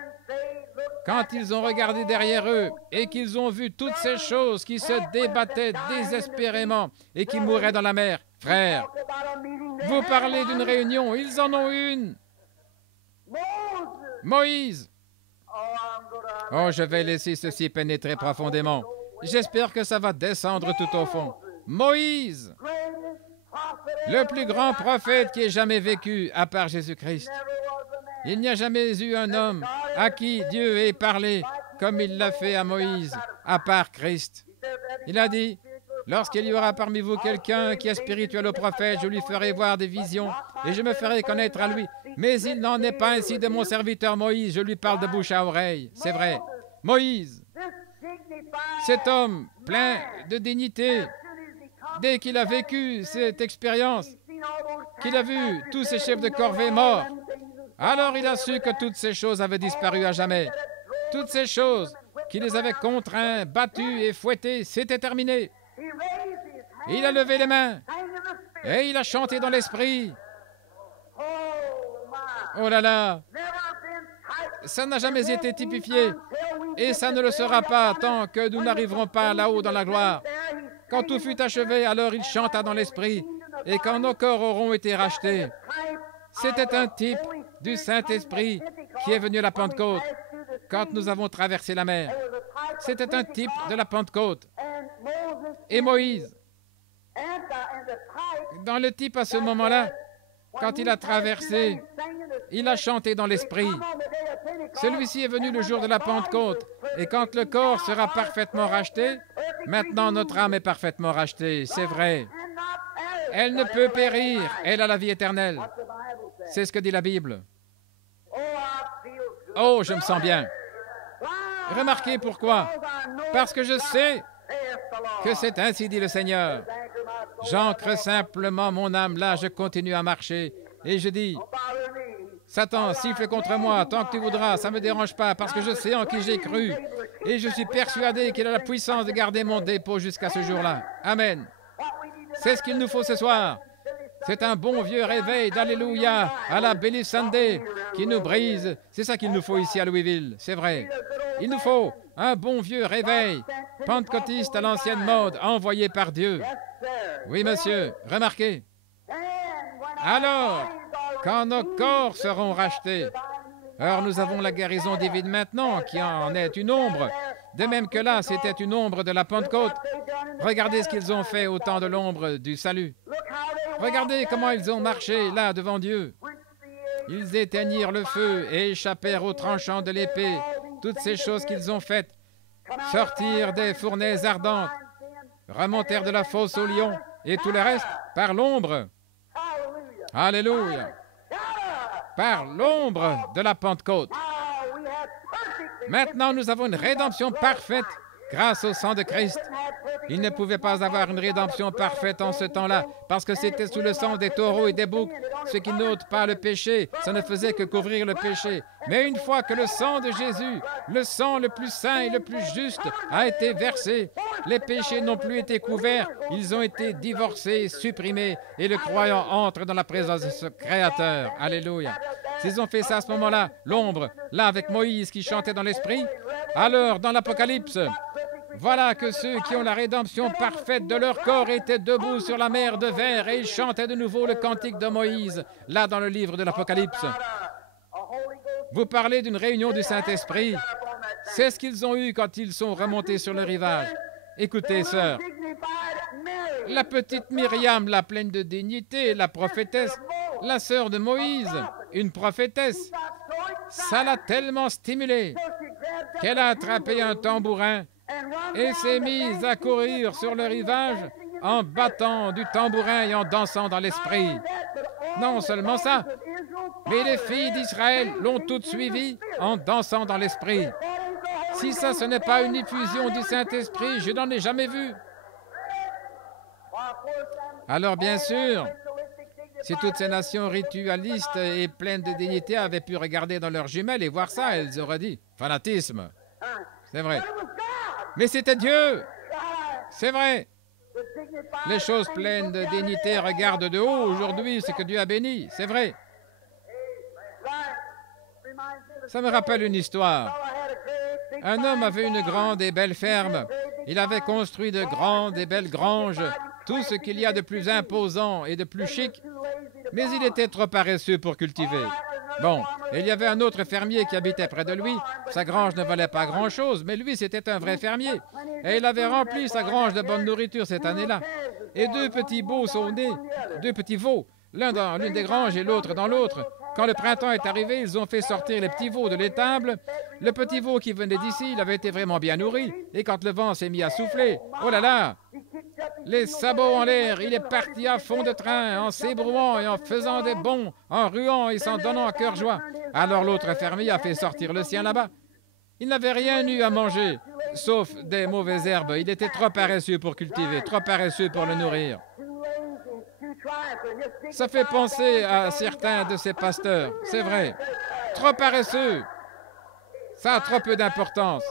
Quand ils ont regardé derrière eux et qu'ils ont vu toutes ces choses qui se débattaient désespérément et qui mouraient dans la mer, frères, vous parlez d'une réunion, ils en ont une. Moïse. Oh, je vais laisser ceci pénétrer profondément. J'espère que ça va descendre tout au fond. Moïse, le plus grand prophète qui ait jamais vécu à part Jésus-Christ. Il n'y a jamais eu un homme à qui Dieu ait parlé comme il l'a fait à Moïse, à part Christ. Il a dit, lorsqu'il y aura parmi vous quelqu'un qui est spirituel au prophète, je lui ferai voir des visions et je me ferai connaître à lui. Mais il n'en est pas ainsi de mon serviteur Moïse, je lui parle de bouche à oreille. C'est vrai. Moïse, cet homme plein de dignité, dès qu'il a vécu cette expérience, qu'il a vu tous ces chefs de corvée morts, alors il a su que toutes ces choses avaient disparu à jamais. Toutes ces choses qui les avaient contraints, battus et fouettés, c'était terminé. Il a levé les mains et il a chanté dans l'esprit. Oh là là! Ça n'a jamais été typifié et ça ne le sera pas tant que nous n'arriverons pas là-haut dans la gloire. Quand tout fut achevé, alors il chanta dans l'esprit et quand nos corps auront été rachetés. C'était un type du Saint-Esprit qui est venu à la Pentecôte quand nous avons traversé la mer. C'était un type de la Pentecôte. Et Moïse, dans le type à ce moment-là, quand il a traversé, il a chanté dans l'Esprit. Celui-ci est venu le jour de la Pentecôte. Et quand le corps sera parfaitement racheté, maintenant notre âme est parfaitement rachetée, c'est vrai. Elle ne peut périr, elle a la vie éternelle. C'est ce que dit la Bible. Oh, je me sens bien. Remarquez pourquoi. Parce que je sais que c'est ainsi dit le Seigneur. J'ancre simplement mon âme là, je continue à marcher. Et je dis, Satan, siffle contre moi tant que tu voudras, ça ne me dérange pas, parce que je sais en qui j'ai cru. Et je suis persuadé qu'il a la puissance de garder mon dépôt jusqu'à ce jour-là. Amen. C'est ce qu'il nous faut ce soir. C'est un bon vieux réveil d'Alléluia à la Billy Sunday qui nous brise. C'est ça qu'il nous faut ici à Louisville, c'est vrai. Il nous faut un bon vieux réveil, pentecôtiste à l'ancienne mode, envoyé par Dieu. Oui, monsieur, remarquez. Alors, quand nos corps seront rachetés, alors nous avons la guérison divine maintenant, qui en est une ombre. De même que là, c'était une ombre de la Pentecôte. Regardez ce qu'ils ont fait au temps de l'ombre du salut. Regardez comment ils ont marché là devant Dieu. Ils éteignirent le feu et échappèrent aux tranchants de l'épée. Toutes ces choses qu'ils ont faites, sortir des fournaises ardentes, remontèrent de la fosse au lion et tout le reste par l'ombre. Alléluia. Par l'ombre de la Pentecôte. Maintenant, nous avons une rédemption parfaite grâce au sang de Christ. Il ne pouvait pas avoir une rédemption parfaite en ce temps-là, parce que c'était sous le sang des taureaux et des boucs, ce qui n'ôte pas le péché, ça ne faisait que couvrir le péché. Mais une fois que le sang de Jésus, le sang le plus saint et le plus juste, a été versé, les péchés n'ont plus été couverts, ils ont été divorcés, supprimés, et le croyant entre dans la présence de ce Créateur. Alléluia. S'ils ont fait ça à ce moment-là, l'ombre, là avec Moïse qui chantait dans l'esprit, alors dans l'Apocalypse, voilà que ceux qui ont la rédemption parfaite de leur corps étaient debout sur la mer de verre et ils chantaient de nouveau le cantique de Moïse, là dans le livre de l'Apocalypse. Vous parlez d'une réunion du Saint-Esprit. C'est ce qu'ils ont eu quand ils sont remontés sur le rivage. Écoutez, sœur, la petite Myriam, la pleine de dignité, la prophétesse, la sœur de Moïse, une prophétesse, ça l'a tellement stimulée qu'elle a attrapé un tambourin et s'est mise à courir sur le rivage en battant du tambourin et en dansant dans l'esprit. Non seulement ça, mais les filles d'Israël l'ont toutes suivie en dansant dans l'esprit. Si ça, ce n'est pas une effusion du Saint-Esprit, je n'en ai jamais vu. Alors bien sûr, si toutes ces nations ritualistes et pleines de dignité avaient pu regarder dans leurs jumelles et voir ça, elles auraient dit « fanatisme ». C'est vrai. Mais c'était Dieu. C'est vrai. Les choses pleines de dignité regardent de haut aujourd'hui ce que Dieu a béni. C'est vrai. Ça me rappelle une histoire. Un homme avait une grande et belle ferme. Il avait construit de grandes et belles granges, tout ce qu'il y a de plus imposant et de plus chic, mais il était trop paresseux pour cultiver. Bon, et il y avait un autre fermier qui habitait près de lui. Sa grange ne valait pas grand-chose, mais lui, c'était un vrai fermier. Et il avait rempli sa grange de bonne nourriture cette année-là. Et deux petits veaux sont nés, deux petits veaux, l'un dans l'une des granges et l'autre dans l'autre. Quand le printemps est arrivé, ils ont fait sortir les petits veaux de l'étable. Le petit veau qui venait d'ici, il avait été vraiment bien nourri. Et quand le vent s'est mis à souffler, oh là là, les sabots en l'air, il est parti à fond de train, en s'ébrouant et en faisant des bonds, en ruant et s'en donnant à cœur joie. Alors l'autre fermier a fait sortir le sien là-bas. Il n'avait rien eu à manger, sauf des mauvaises herbes. Il était trop paresseux pour cultiver, trop paresseux pour le nourrir. Ça fait penser à certains de ces pasteurs, c'est vrai. Trop paresseux. Ça a trop peu d'importance.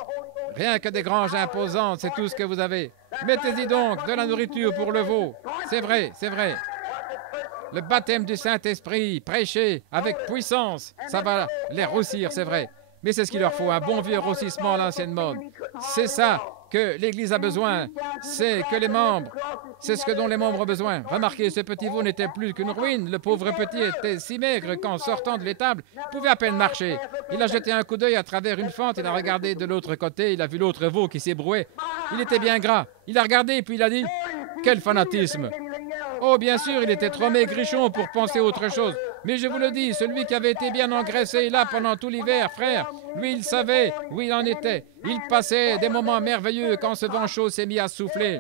Rien que des granges imposantes, c'est tout ce que vous avez. Mettez-y donc de la nourriture pour le veau. C'est vrai, c'est vrai. Le baptême du Saint-Esprit, prêché avec puissance, ça va les roussir, c'est vrai. Mais c'est ce qu'il leur faut, un bon vieux roussissement à l'ancienne mode. C'est ça que l'Église a besoin, c'est que les membres, c'est ce dont les membres ont besoin. Remarquez, ce petit veau n'était plus qu'une ruine. Le pauvre petit était si maigre qu'en sortant de l'étable, il pouvait à peine marcher. Il a jeté un coup d'œil à travers une fente, il a regardé de l'autre côté, il a vu l'autre veau qui s'ébrouait. Il était bien gras. Il a regardé, puis il a dit « Quel fanatisme !» Oh, bien sûr, il était trop maigrichon pour penser autre chose. Mais je vous le dis, celui qui avait été bien engraissé là pendant tout l'hiver, frère, lui, il savait où il en était. Il passait des moments merveilleux quand ce vent chaud s'est mis à souffler.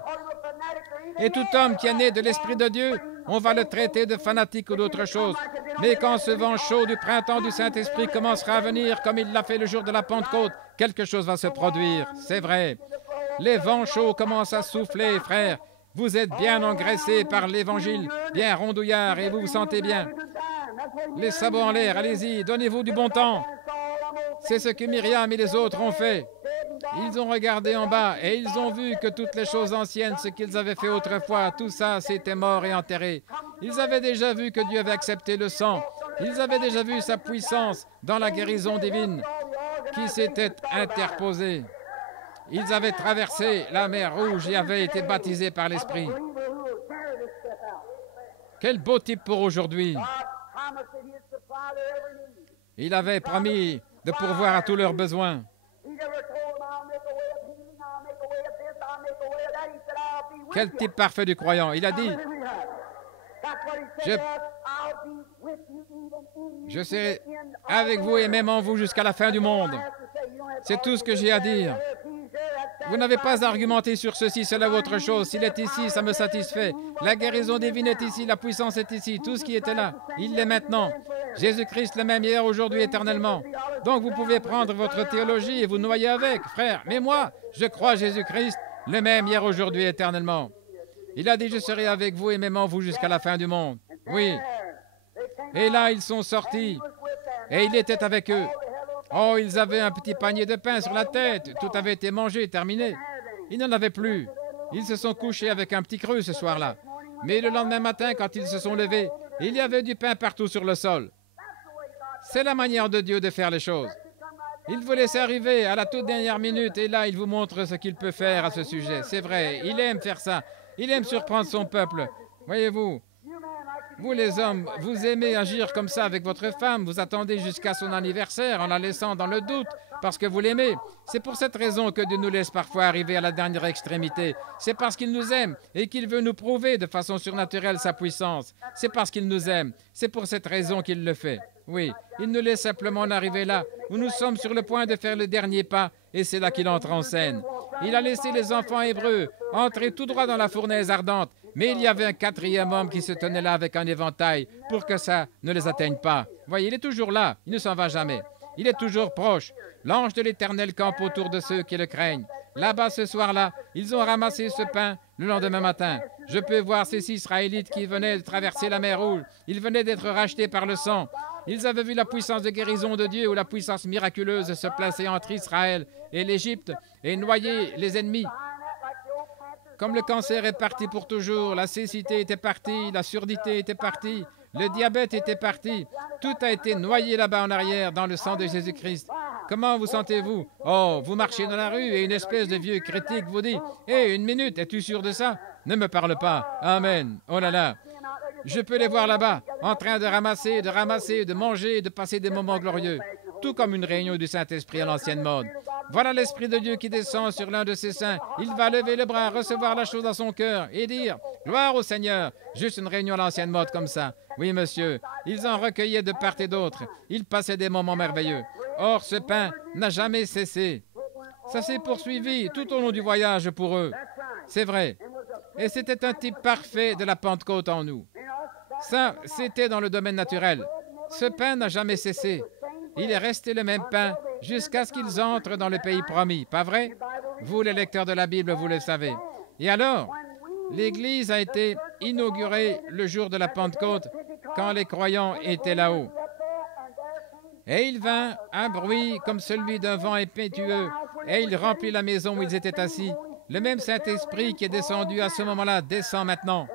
Et tout homme qui est né de l'Esprit de Dieu, on va le traiter de fanatique ou d'autre chose. Mais quand ce vent chaud du printemps du Saint-Esprit commencera à venir, comme il l'a fait le jour de la Pentecôte, quelque chose va se produire, c'est vrai. Les vents chauds commencent à souffler, frère. Vous êtes bien engraissé par l'Évangile, bien rondouillard, et vous vous sentez bien. Les sabots en l'air, allez-y, donnez-vous du bon temps. C'est ce que Myriam et les autres ont fait. Ils ont regardé en bas et ils ont vu que toutes les choses anciennes, ce qu'ils avaient fait autrefois, tout ça, c'était mort et enterré. Ils avaient déjà vu que Dieu avait accepté le sang. Ils avaient déjà vu sa puissance dans la guérison divine qui s'était interposée. Ils avaient traversé la mer Rouge et avaient été baptisés par l'Esprit. Quel beau type pour aujourd'hui. Il avait promis de pourvoir à tous leurs besoins. Quel type parfait du croyant. Il a dit, je serai avec vous et même en vous jusqu'à la fin du monde. C'est tout ce que j'ai à dire. Vous n'avez pas à argumenter sur ceci, cela ou autre chose. S'il est ici, ça me satisfait. La guérison divine est ici, la puissance est ici. Tout ce qui était là, il l'est maintenant. Jésus-Christ le même hier, aujourd'hui, éternellement. Donc vous pouvez prendre votre théologie et vous noyer avec, frère. Mais moi, je crois à Jésus-Christ le même hier, aujourd'hui, éternellement. Il a dit, je serai avec vous et même en vous jusqu'à la fin du monde. Oui. Et là, ils sont sortis. Et il était avec eux. Oh, ils avaient un petit panier de pain sur la tête. Tout avait été mangé, terminé. Ils n'en avaient plus. Ils se sont couchés avec un petit creux ce soir-là. Mais le lendemain matin, quand ils se sont levés, il y avait du pain partout sur le sol. C'est la manière de Dieu de faire les choses. Il vous laisse arriver à la toute dernière minute et là, il vous montre ce qu'il peut faire à ce sujet. C'est vrai, il aime faire ça. Il aime surprendre son peuple. Voyez-vous, Vous les hommes, vous aimez agir comme ça avec votre femme, vous attendez jusqu'à son anniversaire en la laissant dans le doute parce que vous l'aimez. C'est pour cette raison que Dieu nous laisse parfois arriver à la dernière extrémité. C'est parce qu'il nous aime et qu'il veut nous prouver de façon surnaturelle sa puissance. C'est parce qu'il nous aime. C'est pour cette raison qu'il le fait. Oui, il nous laisse simplement en arriver là, où nous sommes sur le point de faire le dernier pas, et c'est là qu'il entre en scène. Il a laissé les enfants hébreux entrer tout droit dans la fournaise ardente, mais il y avait un quatrième homme qui se tenait là avec un éventail pour que ça ne les atteigne pas. Voyez, il est toujours là, il ne s'en va jamais. Il est toujours proche. L'ange de l'Éternel campe autour de ceux qui le craignent. Là-bas, ce soir-là, ils ont ramassé ce pain le lendemain matin. Je peux voir ces 6 Israélites qui venaient de traverser la mer Rouge. Ils venaient d'être rachetés par le sang. Ils avaient vu la puissance de guérison de Dieu ou la puissance miraculeuse se placer entre Israël et l'Égypte et noyer les ennemis. Comme le cancer est parti pour toujours, la cécité était partie, la surdité était partie, le diabète était parti. Tout a été noyé là-bas en arrière dans le sang de Jésus-Christ. Comment vous sentez-vous? Oh, vous marchez dans la rue et une espèce de vieux critique vous dit « Hé, 1 minute, es-tu sûr de ça? Ne me parle pas. Amen. Oh là là. » Je peux les voir là-bas, en train de ramasser, de manger, de passer des moments glorieux, tout comme une réunion du Saint-Esprit à l'ancienne mode. Voilà l'Esprit de Dieu qui descend sur l'un de ses saints. Il va lever le bras, recevoir la chose dans son cœur et dire « Gloire au Seigneur !» Juste une réunion à l'ancienne mode comme ça. Oui, monsieur, ils en recueillaient de part et d'autre. Ils passaient des moments merveilleux. Or, ce pain n'a jamais cessé. Ça s'est poursuivi tout au long du voyage pour eux. C'est vrai. Et c'était un type parfait de la Pentecôte en nous. Ça, c'était dans le domaine naturel. Ce pain n'a jamais cessé. Il est resté le même pain jusqu'à ce qu'ils entrent dans le pays promis. Pas vrai? Vous, les lecteurs de la Bible, vous le savez. Et alors, l'Église a été inaugurée le jour de la Pentecôte quand les croyants étaient là-haut. Et il vint un bruit comme celui d'un vent impétueux, et il remplit la maison où ils étaient assis. Le même Saint-Esprit qui est descendu à ce moment-là descend maintenant.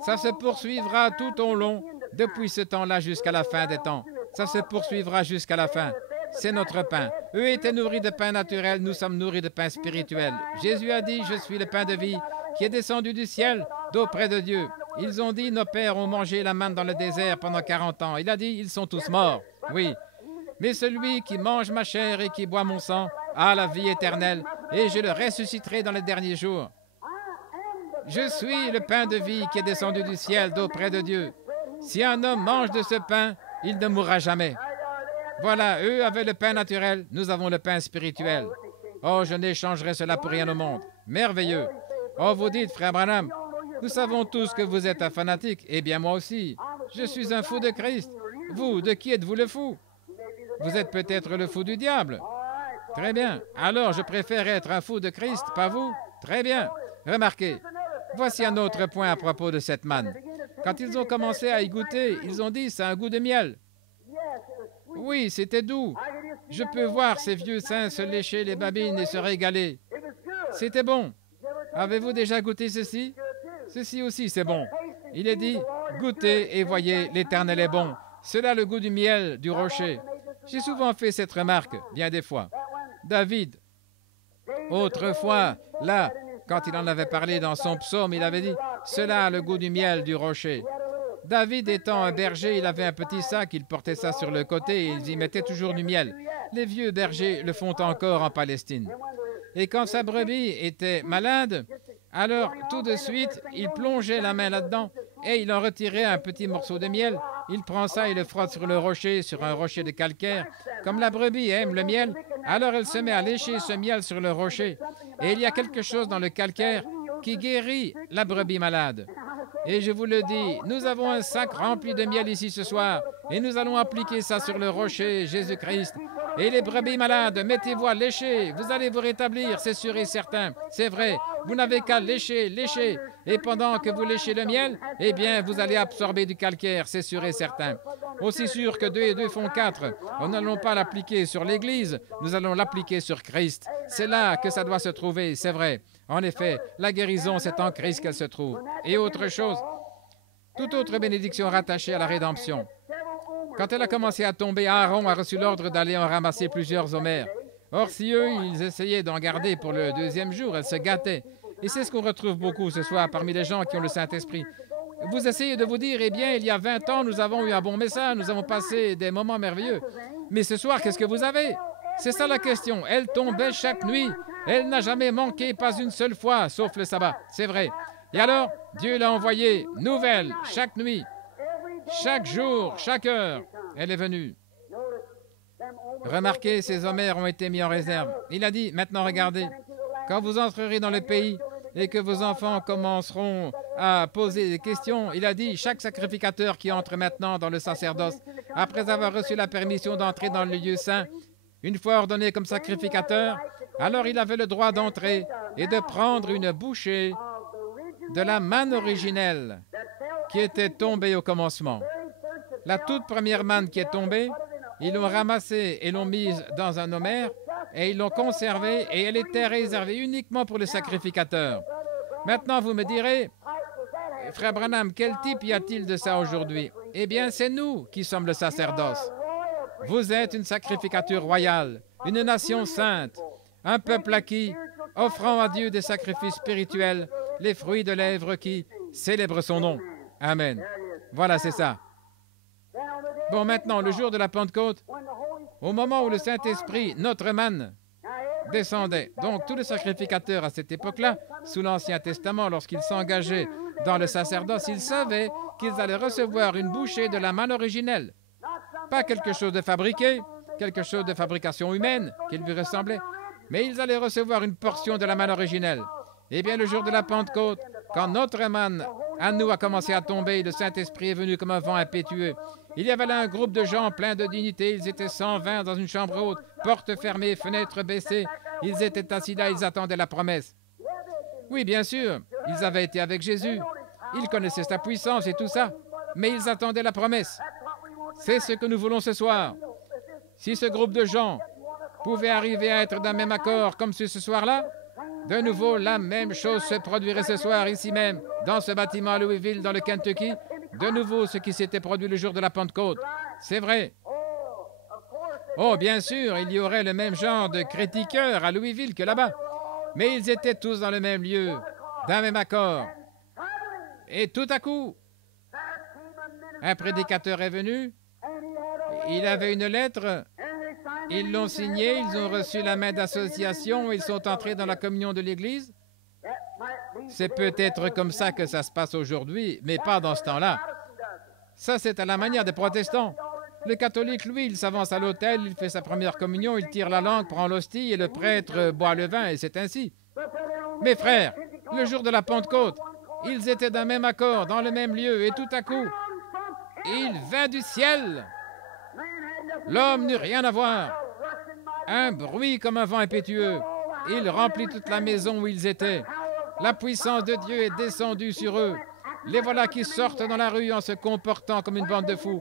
Ça se poursuivra tout au long, depuis ce temps-là jusqu'à la fin des temps. Ça se poursuivra jusqu'à la fin. C'est notre pain. Eux étaient nourris de pain naturel, nous sommes nourris de pain spirituel. Jésus a dit, je suis le pain de vie qui est descendu du ciel d'auprès de Dieu. Ils ont dit, nos pères ont mangé la manne dans le désert pendant 40 ans. Il a dit, ils sont tous morts. Oui. Mais celui qui mange ma chair et qui boit mon sang a la vie éternelle, et je le ressusciterai dans les derniers jours. Je suis le pain de vie qui est descendu du ciel d'auprès de Dieu. Si un homme mange de ce pain, il ne mourra jamais. Voilà, eux avaient le pain naturel, nous avons le pain spirituel. Oh, je n'échangerai cela pour rien au monde. Merveilleux. Oh, vous dites, frère Branham, nous savons tous que vous êtes un fanatique. Eh bien, moi aussi. Je suis un fou de Christ. Vous, de qui êtes-vous le fou? Vous êtes peut-être le fou du diable. Très bien. Alors, je préfère être un fou de Christ, pas vous? Très bien. Remarquez, voici un autre point à propos de cette manne. Quand ils ont commencé à y goûter, ils ont dit, c'est un goût de miel. Oui, c'était doux. Je peux voir ces vieux saints se lécher les babines et se régaler. C'était bon. Avez-vous déjà goûté ceci? Ceci aussi, c'est bon. Il est dit, goûtez et voyez, l'Éternel est bon. Cela a le goût du miel, du rocher. J'ai souvent fait cette remarque, bien des fois. David, autrefois, là, quand il en avait parlé dans son psaume, il avait dit, cela a le goût du miel, du rocher. David étant un berger, il avait un petit sac, il portait ça sur le côté et il y mettait toujours du miel. Les vieux bergers le font encore en Palestine. Et quand sa brebis était malade, alors tout de suite, il plongeait la main là-dedans et il en retirait un petit morceau de miel. Il prend ça et le frotte sur le rocher, sur un rocher de calcaire. Comme la brebis aime le miel, alors elle se met à lécher ce miel sur le rocher. Et il y a quelque chose dans le calcaire qui guérit la brebis malade. Et je vous le dis, nous avons un sac rempli de miel ici ce soir et nous allons appliquer ça sur le rocher Jésus-Christ. Et les brebis malades, mettez-vous à lécher, vous allez vous rétablir, c'est sûr et certain. C'est vrai, vous n'avez qu'à lécher, lécher. Et pendant que vous léchez le miel, eh bien, vous allez absorber du calcaire, c'est sûr et certain. Aussi sûr que 2 et 2 font 4. Nous n'allons pas l'appliquer sur l'Église, nous allons l'appliquer sur Christ. C'est là que ça doit se trouver, c'est vrai. En effet, la guérison, c'est en Christ qu'elle se trouve. Et autre chose, toute autre bénédiction rattachée à la rédemption. Quand elle a commencé à tomber, Aaron a reçu l'ordre d'aller en ramasser plusieurs homères. Or, si eux, ils essayaient d'en garder pour le 2e jour, elle se gâtait. Et c'est ce qu'on retrouve beaucoup ce soir parmi les gens qui ont le Saint-Esprit. Vous essayez de vous dire, eh bien, il y a 20 ans, nous avons eu un bon message, nous avons passé des moments merveilleux. Mais ce soir, qu'est-ce que vous avez? C'est ça la question. Elle tombait chaque nuit. Elle n'a jamais manqué, pas une seule fois, sauf le sabbat. C'est vrai. Et alors, Dieu l'a envoyée, nouvelle, chaque nuit, chaque jour, chaque heure. Elle est venue. Remarquez, ces homères ont été mis en réserve. Il a dit, maintenant regardez, quand vous entrerez dans le pays et que vos enfants commenceront à poser des questions, il a dit, chaque sacrificateur qui entre maintenant dans le sacerdoce, après avoir reçu la permission d'entrer dans le lieu saint, une fois ordonné comme sacrificateur, alors il avait le droit d'entrer et de prendre une bouchée de la manne originelle qui était tombée au commencement. La toute première manne qui est tombée, ils l'ont ramassée et l'ont mise dans un homère et ils l'ont conservée et elle était réservée uniquement pour les sacrificateurs. Maintenant, vous me direz, Frère Branham, quel type y a-t-il de ça aujourd'hui? Eh bien, c'est nous qui sommes le sacerdoce. Vous êtes une sacrificature royale, une nation sainte, un peuple acquis, offrant à Dieu des sacrifices spirituels, les fruits de lèvres qui célèbrent son nom. Amen. Voilà, c'est ça. Bon, maintenant, le jour de la Pentecôte, au moment où le Saint-Esprit, notre manne, descendait. Donc, tous les sacrificateurs à cette époque-là, sous l'Ancien Testament, lorsqu'ils s'engageaient dans le sacerdoce, ils savaient qu'ils allaient recevoir une bouchée de la manne originelle. Pas quelque chose de fabriqué, quelque chose de fabrication humaine qui lui ressemblait, mais ils allaient recevoir une portion de la manne originelle. Eh bien, le jour de la Pentecôte, quand notre manne à nous a commencé à tomber, le Saint-Esprit est venu comme un vent impétueux. Il y avait là un groupe de gens pleins de dignité. Ils étaient 120 dans une chambre haute, portes fermées, fenêtres baissées. Ils étaient assis là, ils attendaient la promesse. Oui, bien sûr, ils avaient été avec Jésus. Ils connaissaient sa puissance et tout ça, mais ils attendaient la promesse. C'est ce que nous voulons ce soir. Si ce groupe de gens pouvait arriver à être d'un même accord comme ce soir-là, de nouveau, la même chose se produirait ce soir ici même, dans ce bâtiment à Louisville, dans le Kentucky. De nouveau, ce qui s'était produit le jour de la Pentecôte. C'est vrai. Oh, bien sûr, il y aurait le même genre de critiqueurs à Louisville que là-bas. Mais ils étaient tous dans le même lieu, d'un même accord. Et tout à coup, un prédicateur est venu. Il avait une lettre. Ils l'ont signée, ils ont reçu la main d'association, ils sont entrés dans la communion de l'Église. C'est peut-être comme ça que ça se passe aujourd'hui, mais pas dans ce temps-là. Ça, c'est à la manière des protestants. Le catholique, lui, il s'avance à l'autel, il fait sa première communion, il tire la langue, prend l'hostie et le prêtre boit le vin, et c'est ainsi. Mes frères, le jour de la Pentecôte, ils étaient d'un même accord, dans le même lieu, et tout à coup, il vint du ciel. L'homme n'eut rien à voir. Un bruit comme un vent impétueux. Il remplit toute la maison où ils étaient. La puissance de Dieu est descendue sur eux. Les voilà qui sortent dans la rue en se comportant comme une bande de fous,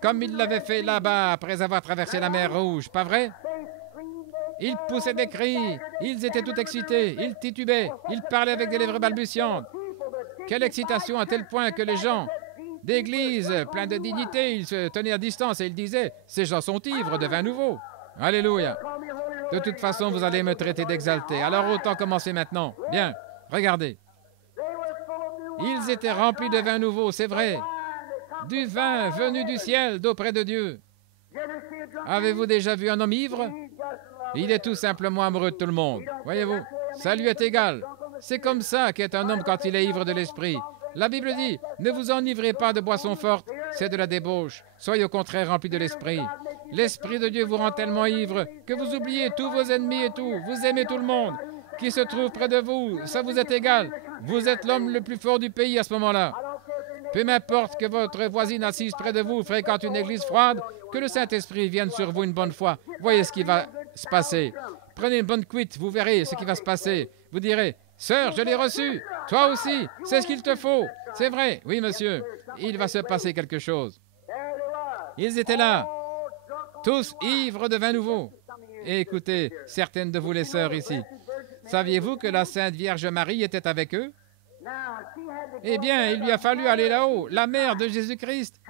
comme ils l'avaient fait là-bas après avoir traversé la mer Rouge, pas vrai? Ils poussaient des cris, ils étaient tout excités, ils titubaient, ils parlaient avec des lèvres balbutiantes. Quelle excitation à tel point que les gens d'église, pleins de dignité, ils se tenaient à distance et ils disaient « Ces gens sont ivres de vin nouveau. » Alléluia. De toute façon, vous allez me traiter d'exalté. Alors autant commencer maintenant. Bien, regardez. Ils étaient remplis de vin nouveau, c'est vrai. Du vin venu du ciel, d'auprès de Dieu. Avez-vous déjà vu un homme ivre? Il est tout simplement amoureux de tout le monde. Voyez-vous, ça lui est égal. C'est comme ça qu'est un homme quand il est ivre de l'esprit. La Bible dit, ne vous enivrez pas de boisson forte, c'est de la débauche. Soyez au contraire remplis de l'esprit. L'esprit de Dieu vous rend tellement ivre que vous oubliez tous vos ennemis et tout. Vous aimez tout le monde qui se trouve près de vous. Ça vous est égal. Vous êtes l'homme le plus fort du pays à ce moment-là. Peu m'importe que votre voisine assise près de vous fréquente une église froide, que le Saint-Esprit vienne sur vous une bonne fois. Voyez ce qui va se passer. Prenez une bonne cuite, vous verrez ce qui va se passer. Vous direz, « Sœur, je l'ai reçu. Toi aussi, c'est ce qu'il te faut. » C'est vrai, oui, monsieur. Il va se passer quelque chose. Ils étaient là, tous ivres de vin nouveau. Et écoutez, certaines de vous les sœurs ici, saviez-vous que la Sainte Vierge Marie était avec eux? Eh bien, il lui a fallu aller là-haut, la mère de Jésus-Christ.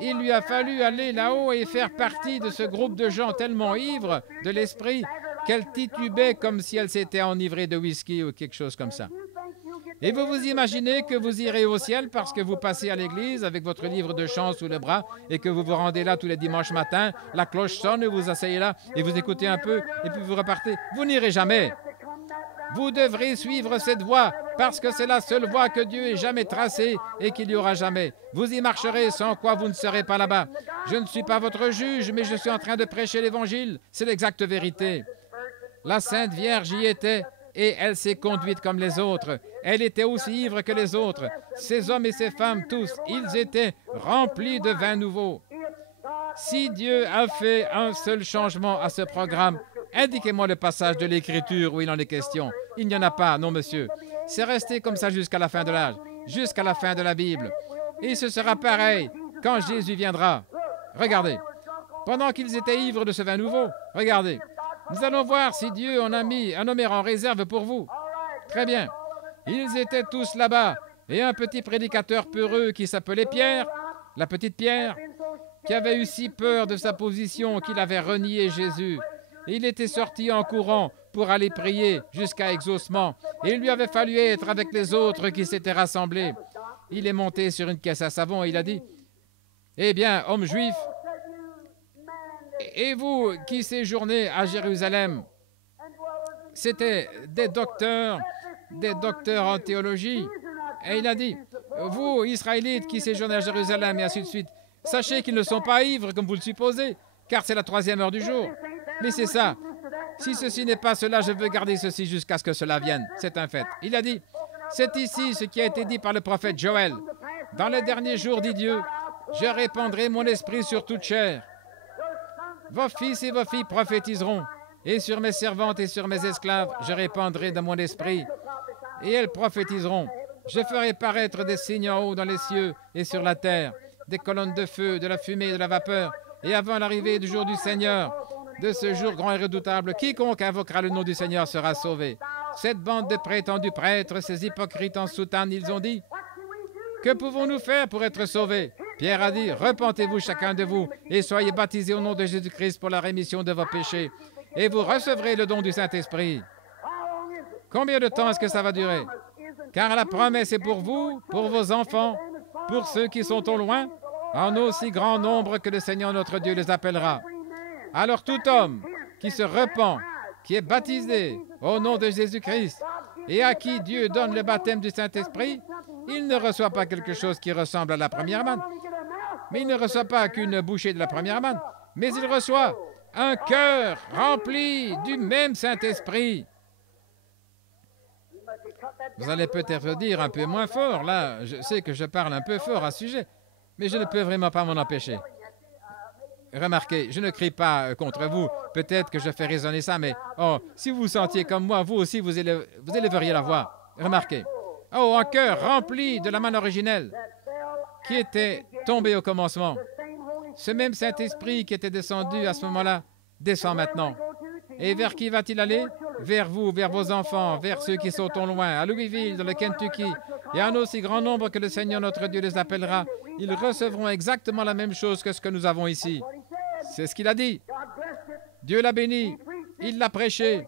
Il lui a fallu aller là-haut et faire partie de ce groupe de gens tellement ivres de l'esprit qu'elle titubait comme si elle s'était enivrée de whisky ou quelque chose comme ça. Et vous vous imaginez que vous irez au ciel parce que vous passez à l'église avec votre livre de chant sous le bras et que vous vous rendez là tous les dimanches matins, la cloche sonne et vous vous asseyez là et vous écoutez un peu et puis vous repartez. Vous n'irez jamais. Vous devrez suivre cette voie parce que c'est la seule voie que Dieu ait jamais tracée et qu'il n'y aura jamais. Vous y marcherez sans quoi vous ne serez pas là-bas. Je ne suis pas votre juge, mais je suis en train de prêcher l'Évangile. C'est l'exacte vérité. La Sainte Vierge y était et elle s'est conduite comme les autres. Elle était aussi ivre que les autres. Ces hommes et ces femmes, tous, ils étaient remplis de vin nouveau. Si Dieu a fait un seul changement à ce programme, indiquez-moi le passage de l'Écriture où il en est question. Il n'y en a pas, non monsieur. C'est resté comme ça jusqu'à la fin de l'âge, jusqu'à la fin de la Bible. Et ce sera pareil quand Jésus viendra. Regardez, pendant qu'ils étaient ivres de ce vin nouveau, regardez, nous allons voir si Dieu en a mis un homme en réserve pour vous. Très bien. Ils étaient tous là-bas, et un petit prédicateur peureux qui s'appelait Pierre, la petite Pierre, qui avait eu si peur de sa position qu'il avait renié Jésus. Et il était sorti en courant pour aller prier jusqu'à exaucement, et il lui avait fallu être avec les autres qui s'étaient rassemblés. Il est monté sur une caisse à savon et il a dit, « Eh bien, hommes juifs, et vous qui séjournez à Jérusalem, c'était des docteurs en théologie. » Et il a dit, « Vous, Israélites qui séjournez à Jérusalem, et ainsi de suite, sachez qu'ils ne sont pas ivres comme vous le supposez, car c'est la 3e heure du jour. Mais c'est ça. Si ceci n'est pas cela, je veux garder ceci jusqu'à ce que cela vienne. C'est un fait. » Il a dit, « C'est ici ce qui a été dit par le prophète Joël. Dans les derniers jours, dit Dieu, je répandrai mon esprit sur toute chair. Vos fils et vos filles prophétiseront, et sur mes servantes et sur mes esclaves, je répandrai de mon esprit, et elles prophétiseront. Je ferai paraître des signes en haut dans les cieux et sur la terre, des colonnes de feu, de la fumée et de la vapeur, et avant l'arrivée du jour du Seigneur, de ce jour grand et redoutable, quiconque invoquera le nom du Seigneur sera sauvé. » Cette bande de prétendus prêtres, ces hypocrites en soutane, ils ont dit, « Que pouvons-nous faire pour être sauvés ?» Pierre a dit, « Repentez-vous chacun de vous et soyez baptisés au nom de Jésus-Christ pour la rémission de vos péchés, et vous recevrez le don du Saint-Esprit. » Combien de temps est-ce que ça va durer? Car la promesse est pour vous, pour vos enfants, pour ceux qui sont au loin, en aussi grand nombre que le Seigneur notre Dieu les appellera. Alors tout homme qui se repent, qui est baptisé au nom de Jésus-Christ et à qui Dieu donne le baptême du Saint-Esprit, il ne reçoit pas quelque chose qui ressemble à la première manne. Mais il ne reçoit pas qu'une bouchée de la première manne, mais il reçoit un cœur rempli du même Saint-Esprit. Vous allez peut-être dire un peu moins fort, là, je sais que je parle un peu fort à ce sujet, mais je ne peux vraiment pas m'en empêcher. Remarquez, je ne crie pas contre vous, peut-être que je fais résonner ça, mais oh, si vous vous sentiez comme moi, vous aussi, vous élèveriez la voix. Remarquez. Oh, un cœur rempli de la manne originelle qui était tombé au commencement. Ce même Saint-Esprit qui était descendu à ce moment-là, descend maintenant. Et vers qui va-t-il aller? Vers vous, vers vos enfants, vers ceux qui sont au loin, à Louisville, dans le Kentucky, et un aussi grand nombre que le Seigneur notre Dieu les appellera. Ils recevront exactement la même chose que ce que nous avons ici. C'est ce qu'il a dit. Dieu l'a béni, il l'a prêché,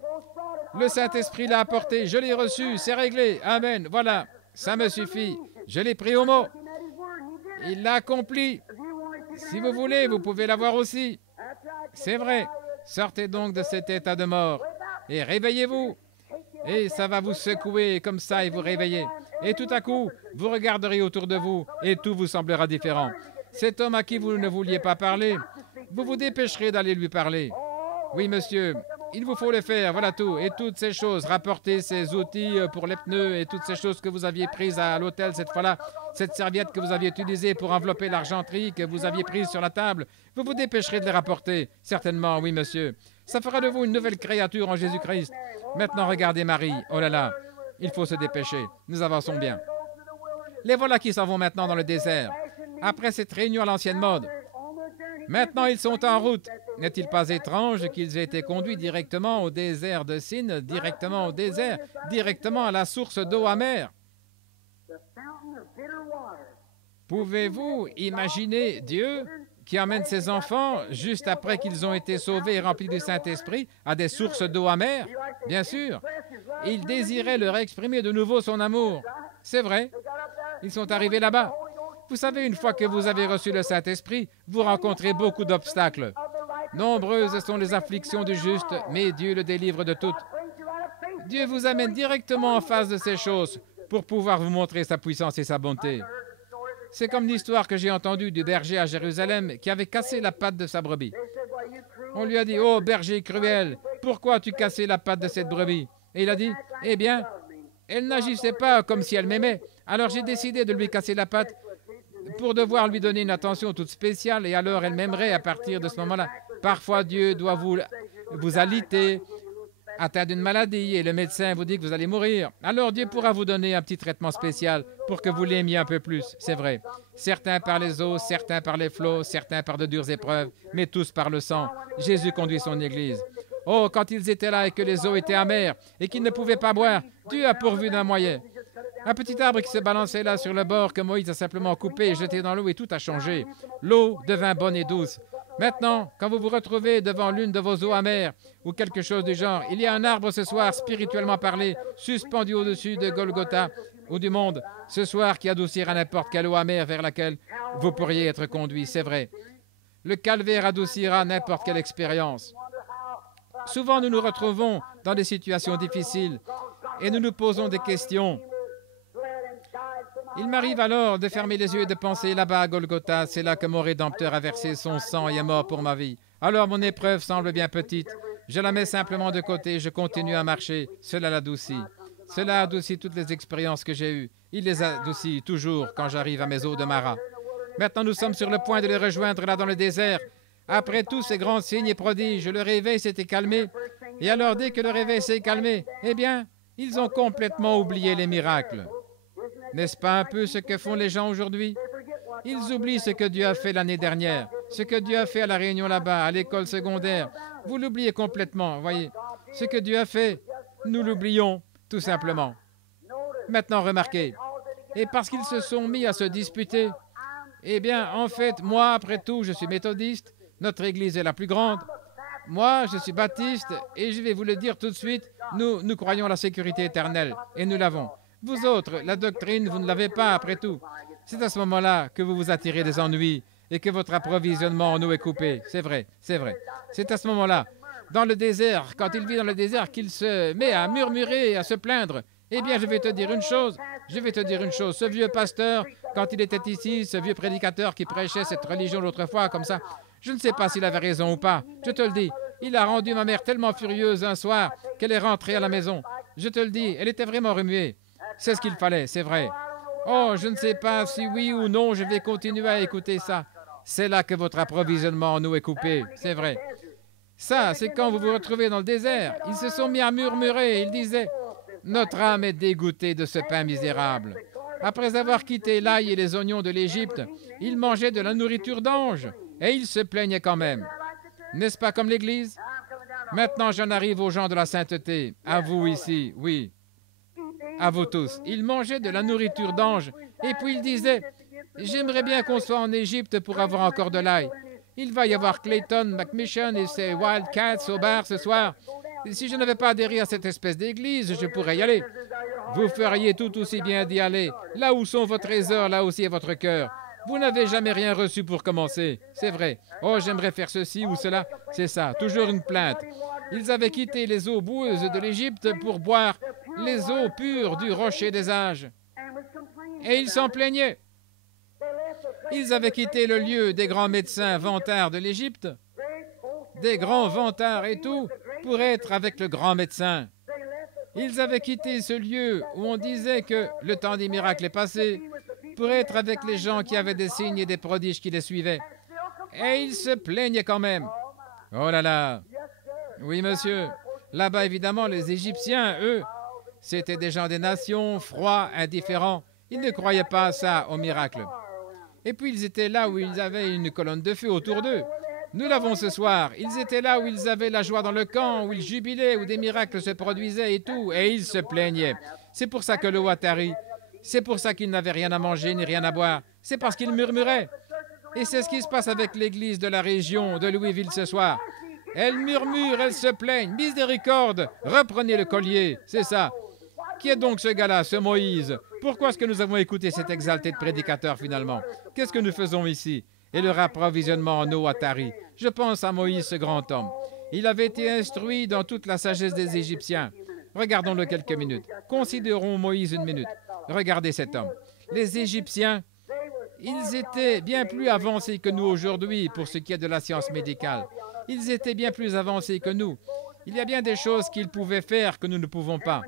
le Saint-Esprit l'a apporté, je l'ai reçu, c'est réglé, amen, voilà, ça me suffit, je l'ai pris au mot. Il l'a accompli. Si vous voulez, vous pouvez l'avoir aussi. C'est vrai. Sortez donc de cet état de mort et réveillez-vous. Et ça va vous secouer comme ça et vous réveiller. Et tout à coup, vous regarderez autour de vous et tout vous semblera différent. Cet homme à qui vous ne vouliez pas parler, vous vous dépêcherez d'aller lui parler. Oui, monsieur, il vous faut le faire, voilà tout. Et toutes ces choses, rapporter ces outils pour les pneus et toutes ces choses que vous aviez prises à l'hôtel cette fois-là, cette serviette que vous aviez utilisée pour envelopper l'argenterie que vous aviez prise sur la table, vous vous dépêcherez de les rapporter. Certainement, oui, monsieur. Ça fera de vous une nouvelle créature en Jésus-Christ. Maintenant, regardez Marie. Oh là là, il faut se dépêcher. Nous avançons bien. Les voilà qui s'en vont maintenant dans le désert, après cette réunion à l'ancienne mode. Maintenant, ils sont en route. N'est-il pas étrange qu'ils aient été conduits directement au désert de Sin, directement au désert, directement à la source d'eau amère? Pouvez-vous imaginer Dieu qui emmène ses enfants, juste après qu'ils ont été sauvés et remplis du Saint-Esprit, à des sources d'eau amère? Bien sûr. Il désirait leur exprimer de nouveau son amour. C'est vrai. Ils sont arrivés là-bas. Vous savez, une fois que vous avez reçu le Saint-Esprit, vous rencontrez beaucoup d'obstacles. Nombreuses sont les afflictions du juste, mais Dieu le délivre de toutes. Dieu vous amène directement en face de ces choses pour pouvoir vous montrer sa puissance et sa bonté. C'est comme l'histoire que j'ai entendue du berger à Jérusalem qui avait cassé la patte de sa brebis. On lui a dit, « Oh, berger cruel, pourquoi as-tu cassé la patte de cette brebis ?» Et il a dit, « Eh bien, elle n'agissait pas comme si elle m'aimait. Alors j'ai décidé de lui casser la patte pour devoir lui donner une attention toute spéciale et alors elle m'aimerait à partir de ce moment-là. Parfois, Dieu doit vous aliter, atteint d'une maladie et le médecin vous dit que vous allez mourir. Alors Dieu pourra vous donner un petit traitement spécial pour que vous l'aimiez un peu plus, c'est vrai. Certains par les eaux, certains par les flots, certains par de dures épreuves, mais tous par le sang. Jésus conduit son Église. Oh, quand ils étaient là et que les eaux étaient amères et qu'ils ne pouvaient pas boire, Dieu a pourvu d'un moyen. Un petit arbre qui se balançait là sur le bord que Moïse a simplement coupé et jeté dans l'eau et tout a changé. L'eau devint bonne et douce. Maintenant, quand vous vous retrouvez devant l'une de vos eaux amères ou quelque chose du genre, il y a un arbre ce soir, spirituellement parlé, suspendu au-dessus de Golgotha ou du monde, ce soir qui adoucira n'importe quelle eau amère vers laquelle vous pourriez être conduit, c'est vrai. Le calvaire adoucira n'importe quelle expérience. Souvent, nous nous retrouvons dans des situations difficiles et nous nous posons des questions. Il m'arrive alors de fermer les yeux et de penser là-bas à Golgotha, c'est là que mon Rédempteur a versé son sang et est mort pour ma vie. Alors mon épreuve semble bien petite. Je la mets simplement de côté, je continue à marcher. Cela l'adoucit. Cela adoucit toutes les expériences que j'ai eues. Il les adoucit toujours quand j'arrive à mes eaux de Mara. Maintenant, nous sommes sur le point de les rejoindre là dans le désert. Après tous ces grands signes et prodiges, le réveil s'était calmé. Et alors, dès que le réveil s'est calmé, eh bien, ils ont complètement oublié les miracles. N'est-ce pas un peu ce que font les gens aujourd'hui? Ils oublient ce que Dieu a fait l'année dernière, ce que Dieu a fait à la réunion là-bas, à l'école secondaire. Vous l'oubliez complètement, voyez. Ce que Dieu a fait, nous l'oublions, tout simplement. Maintenant, remarquez, et parce qu'ils se sont mis à se disputer, eh bien, en fait, moi, après tout, je suis méthodiste, notre Église est la plus grande. Moi, je suis baptiste, et je vais vous le dire tout de suite, nous croyons à la sécurité éternelle, et nous l'avons. Vous autres, la doctrine, vous ne l'avez pas, après tout. C'est à ce moment-là que vous vous attirez des ennuis et que votre approvisionnement en eau est coupé. C'est vrai, c'est vrai. C'est à ce moment-là, dans le désert, quand il vit dans le désert, qu'il se met à murmurer, à se plaindre. Eh bien, je vais te dire une chose. Ce vieux pasteur, quand il était ici, ce vieux prédicateur qui prêchait cette religion l'autre fois, comme ça, je ne sais pas s'il avait raison ou pas. Je te le dis, il a rendu ma mère tellement furieuse un soir qu'elle est rentrée à la maison. Je te le dis, elle était vraiment remuée. C'est ce qu'il fallait, c'est vrai. Oh, je ne sais pas si oui ou non je vais continuer à écouter ça. C'est là que votre approvisionnement en eau est coupé, c'est vrai. Ça, c'est quand vous vous retrouvez dans le désert. Ils se sont mis à murmurer, ils disaient « Notre âme est dégoûtée de ce pain misérable. » Après avoir quitté l'ail et les oignons de l'Égypte, ils mangeaient de la nourriture d'ange et ils se plaignaient quand même. N'est-ce pas comme l'Église? Maintenant, j'en arrive aux gens de la sainteté, à vous ici, oui. À vous tous. Ils mangeaient de la nourriture d'ange. Et puis ils disaient, j'aimerais bien qu'on soit en Égypte pour avoir encore de l'ail. Il va y avoir Clayton, McMission et ses Wildcats au bar ce soir. Et si je n'avais pas adhéré à cette espèce d'église, je pourrais y aller. Vous feriez tout aussi bien d'y aller. Là où sont vos trésors, là aussi est votre cœur. Vous n'avez jamais rien reçu pour commencer. C'est vrai. Oh, j'aimerais faire ceci ou cela. C'est ça, toujours une plainte. Ils avaient quitté les eaux boueuses de l'Égypte pour boire les eaux pures du rocher des âges. Et ils s'en plaignaient. Ils avaient quitté le lieu des grands médecins vantards de l'Égypte, des grands vantards et tout, pour être avec le grand médecin. Ils avaient quitté ce lieu où on disait que le temps des miracles est passé, pour être avec les gens qui avaient des signes et des prodiges qui les suivaient. Et ils se plaignaient quand même. Oh là là! Oui, monsieur. Là-bas, évidemment, les Égyptiens, eux, c'étaient des gens des nations, froids, indifférents. Ils ne croyaient pas à ça, au miracle. Et puis, ils étaient là où ils avaient une colonne de feu autour d'eux. Nous l'avons ce soir. Ils étaient là où ils avaient la joie dans le camp, où ils jubilaient, où des miracles se produisaient et tout, et ils se plaignaient. C'est pour ça que l'eau a tari. C'est pour ça qu'ils n'avaient rien à manger ni rien à boire. C'est parce qu'ils murmuraient. Et c'est ce qui se passe avec l'église de la région de Louisville ce soir. Elle murmure, elle se plaigne. Miséricorde, reprenez le collier, c'est ça. Qui est donc ce gars-là, ce Moïse? Pourquoi est-ce que nous avons écouté cet exalté de prédicateur finalement? Qu'est-ce que nous faisons ici? Et le approvisionnement en eau à Tari. Je pense à Moïse, ce grand homme. Il avait été instruit dans toute la sagesse des Égyptiens. Regardons-le quelques minutes. Considérons Moïse une minute. Regardez cet homme. Les Égyptiens, ils étaient bien plus avancés que nous aujourd'hui pour ce qui est de la science médicale. Ils étaient bien plus avancés que nous. Il y a bien des choses qu'ils pouvaient faire que nous ne pouvons pas.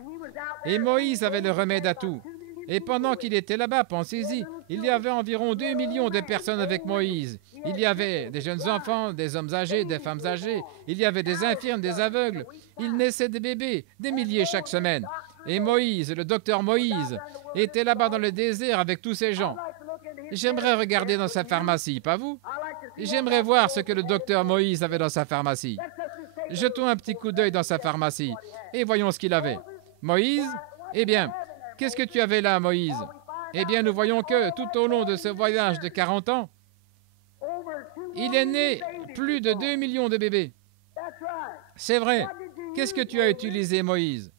Et Moïse avait le remède à tout. Et pendant qu'il était là-bas, pensez-y, il y avait environ 2 millions de personnes avec Moïse. Il y avait des jeunes enfants, des hommes âgés, des femmes âgées. Il y avait des infirmes, des aveugles. Il naissait des bébés, des milliers chaque semaine. Et Moïse, le docteur Moïse, était là-bas dans le désert avec tous ces gens. J'aimerais regarder dans sa pharmacie, pas vous? J'aimerais voir ce que le docteur Moïse avait dans sa pharmacie. Jetons un petit coup d'œil dans sa pharmacie et voyons ce qu'il avait. Moïse, eh bien, qu'est-ce que tu avais là, Moïse? Eh bien, nous voyons que tout au long de ce voyage de 40 ans, il est né plus de 2 millions de bébés. C'est vrai. Qu'est-ce que tu as utilisé, Moïse?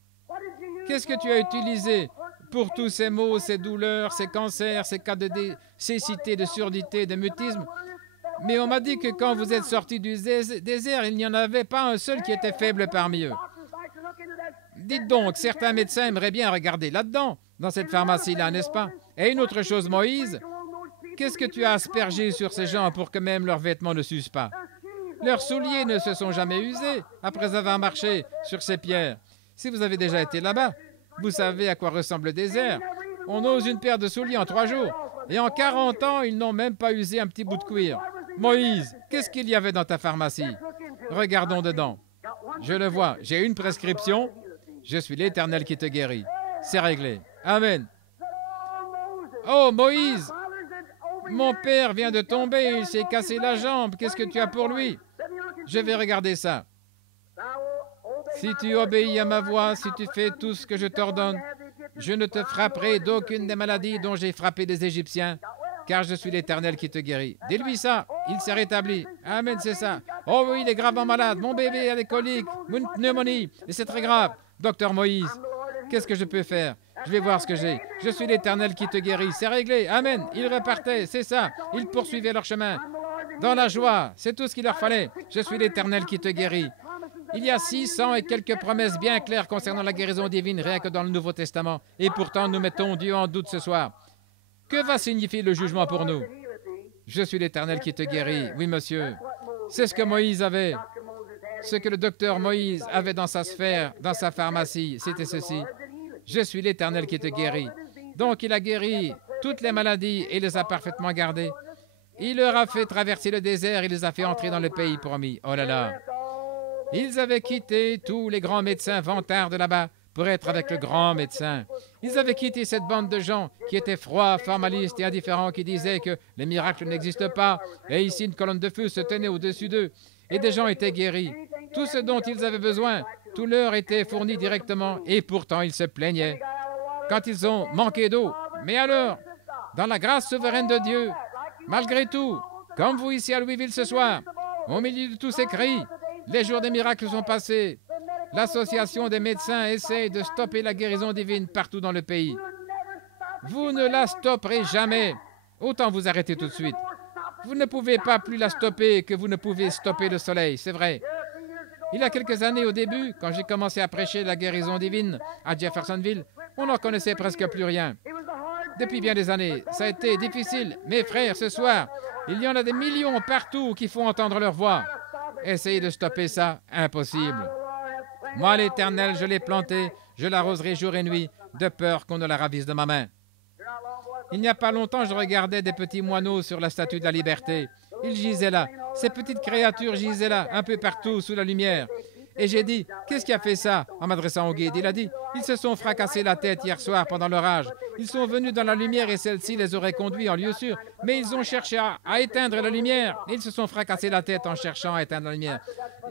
Qu'est-ce que tu as utilisé pour tous ces maux, ces douleurs, ces cancers, ces cas de cécité, de surdité, de mutisme? Mais on m'a dit que quand vous êtes sortis du désert, il n'y en avait pas un seul qui était faible parmi eux. Dites donc, certains médecins aimeraient bien regarder là-dedans, dans cette pharmacie-là, n'est-ce pas? Et une autre chose, Moïse, qu'est-ce que tu as aspergé sur ces gens pour que même leurs vêtements ne s'usent pas? Leurs souliers ne se sont jamais usés après avoir marché sur ces pierres. Si vous avez déjà été là-bas, vous savez à quoi ressemble le désert. On ose une paire de souliers en 3 jours. Et en 40 ans, ils n'ont même pas usé un petit bout de cuir. Moïse, qu'est-ce qu'il y avait dans ta pharmacie? Regardons dedans. Je le vois. J'ai une prescription. Je suis l'Éternel qui te guérit. C'est réglé. Amen. Oh, Moïse, mon père vient de tomber. Il s'est cassé la jambe. Qu'est-ce que tu as pour lui? Je vais regarder ça. Si tu obéis à ma voix, si tu fais tout ce que je t'ordonne, je ne te frapperai d'aucune des maladies dont j'ai frappé des Égyptiens, car je suis l'Éternel qui te guérit. Dis-lui ça, il s'est rétabli. Amen, c'est ça. Oh oui, il est gravement malade. Mon bébé a des coliques, une pneumonie, et c'est très grave. Docteur Moïse, qu'est-ce que je peux faire? Je vais voir ce que j'ai. Je suis l'Éternel qui te guérit. C'est réglé. Amen. Ils repartaient, c'est ça. Ils poursuivaient leur chemin. Dans la joie, c'est tout ce qu'il leur fallait. Je suis l'Éternel qui te guérit. Il y a 600 et quelques promesses bien claires concernant la guérison divine, rien que dans le Nouveau Testament. Et pourtant, nous mettons Dieu en doute ce soir. Que va signifier le jugement pour nous? Je suis l'Éternel qui te guérit. Oui, monsieur. C'est ce que Moïse avait. Ce que le docteur Moïse avait dans sa sphère, dans sa pharmacie, c'était ceci. Je suis l'Éternel qui te guérit. Donc, il a guéri toutes les maladies et les a parfaitement gardées. Il leur a fait traverser le désert et les a fait entrer dans le pays promis. Oh là là! Ils avaient quitté tous les grands médecins vantards de là-bas pour être avec le grand médecin. Ils avaient quitté cette bande de gens qui étaient froids, formalistes et indifférents, qui disaient que les miracles n'existent pas, et ici une colonne de feu se tenait au-dessus d'eux, et des gens étaient guéris. Tout ce dont ils avaient besoin, tout leur était fourni directement, et pourtant ils se plaignaient quand ils ont manqué d'eau. Mais alors, dans la grâce souveraine de Dieu, malgré tout, comme vous ici à Louisville ce soir, au milieu de tous ces cris, les jours des miracles sont passés. L'association des médecins essaye de stopper la guérison divine partout dans le pays. Vous ne la stopperez jamais. Autant vous arrêter tout de suite. Vous ne pouvez pas plus la stopper que vous ne pouvez stopper le soleil, c'est vrai. Il y a quelques années au début, quand j'ai commencé à prêcher la guérison divine à Jeffersonville, on n'en connaissait presque plus rien. Depuis bien des années, ça a été difficile. Mes frères, ce soir, il y en a des millions partout qui font entendre leur voix. Essayez de stopper ça, impossible. Moi, l'Éternel, je l'ai planté, je l'arroserai jour et nuit, de peur qu'on ne la ravisse de ma main. Il n'y a pas longtemps, je regardais des petits moineaux sur la statue de la liberté. Ils gisaient là. Ces petites créatures gisaient là, un peu partout, sous la lumière. Et j'ai dit, qu'est-ce qui a fait ça? En m'adressant au guide, il a dit, ils se sont fracassés la tête hier soir pendant l'orage. Ils sont venus dans la lumière et celle-ci les aurait conduits en lieu sûr. Mais ils ont cherché à éteindre la lumière. Ils se sont fracassés la tête en cherchant à éteindre la lumière.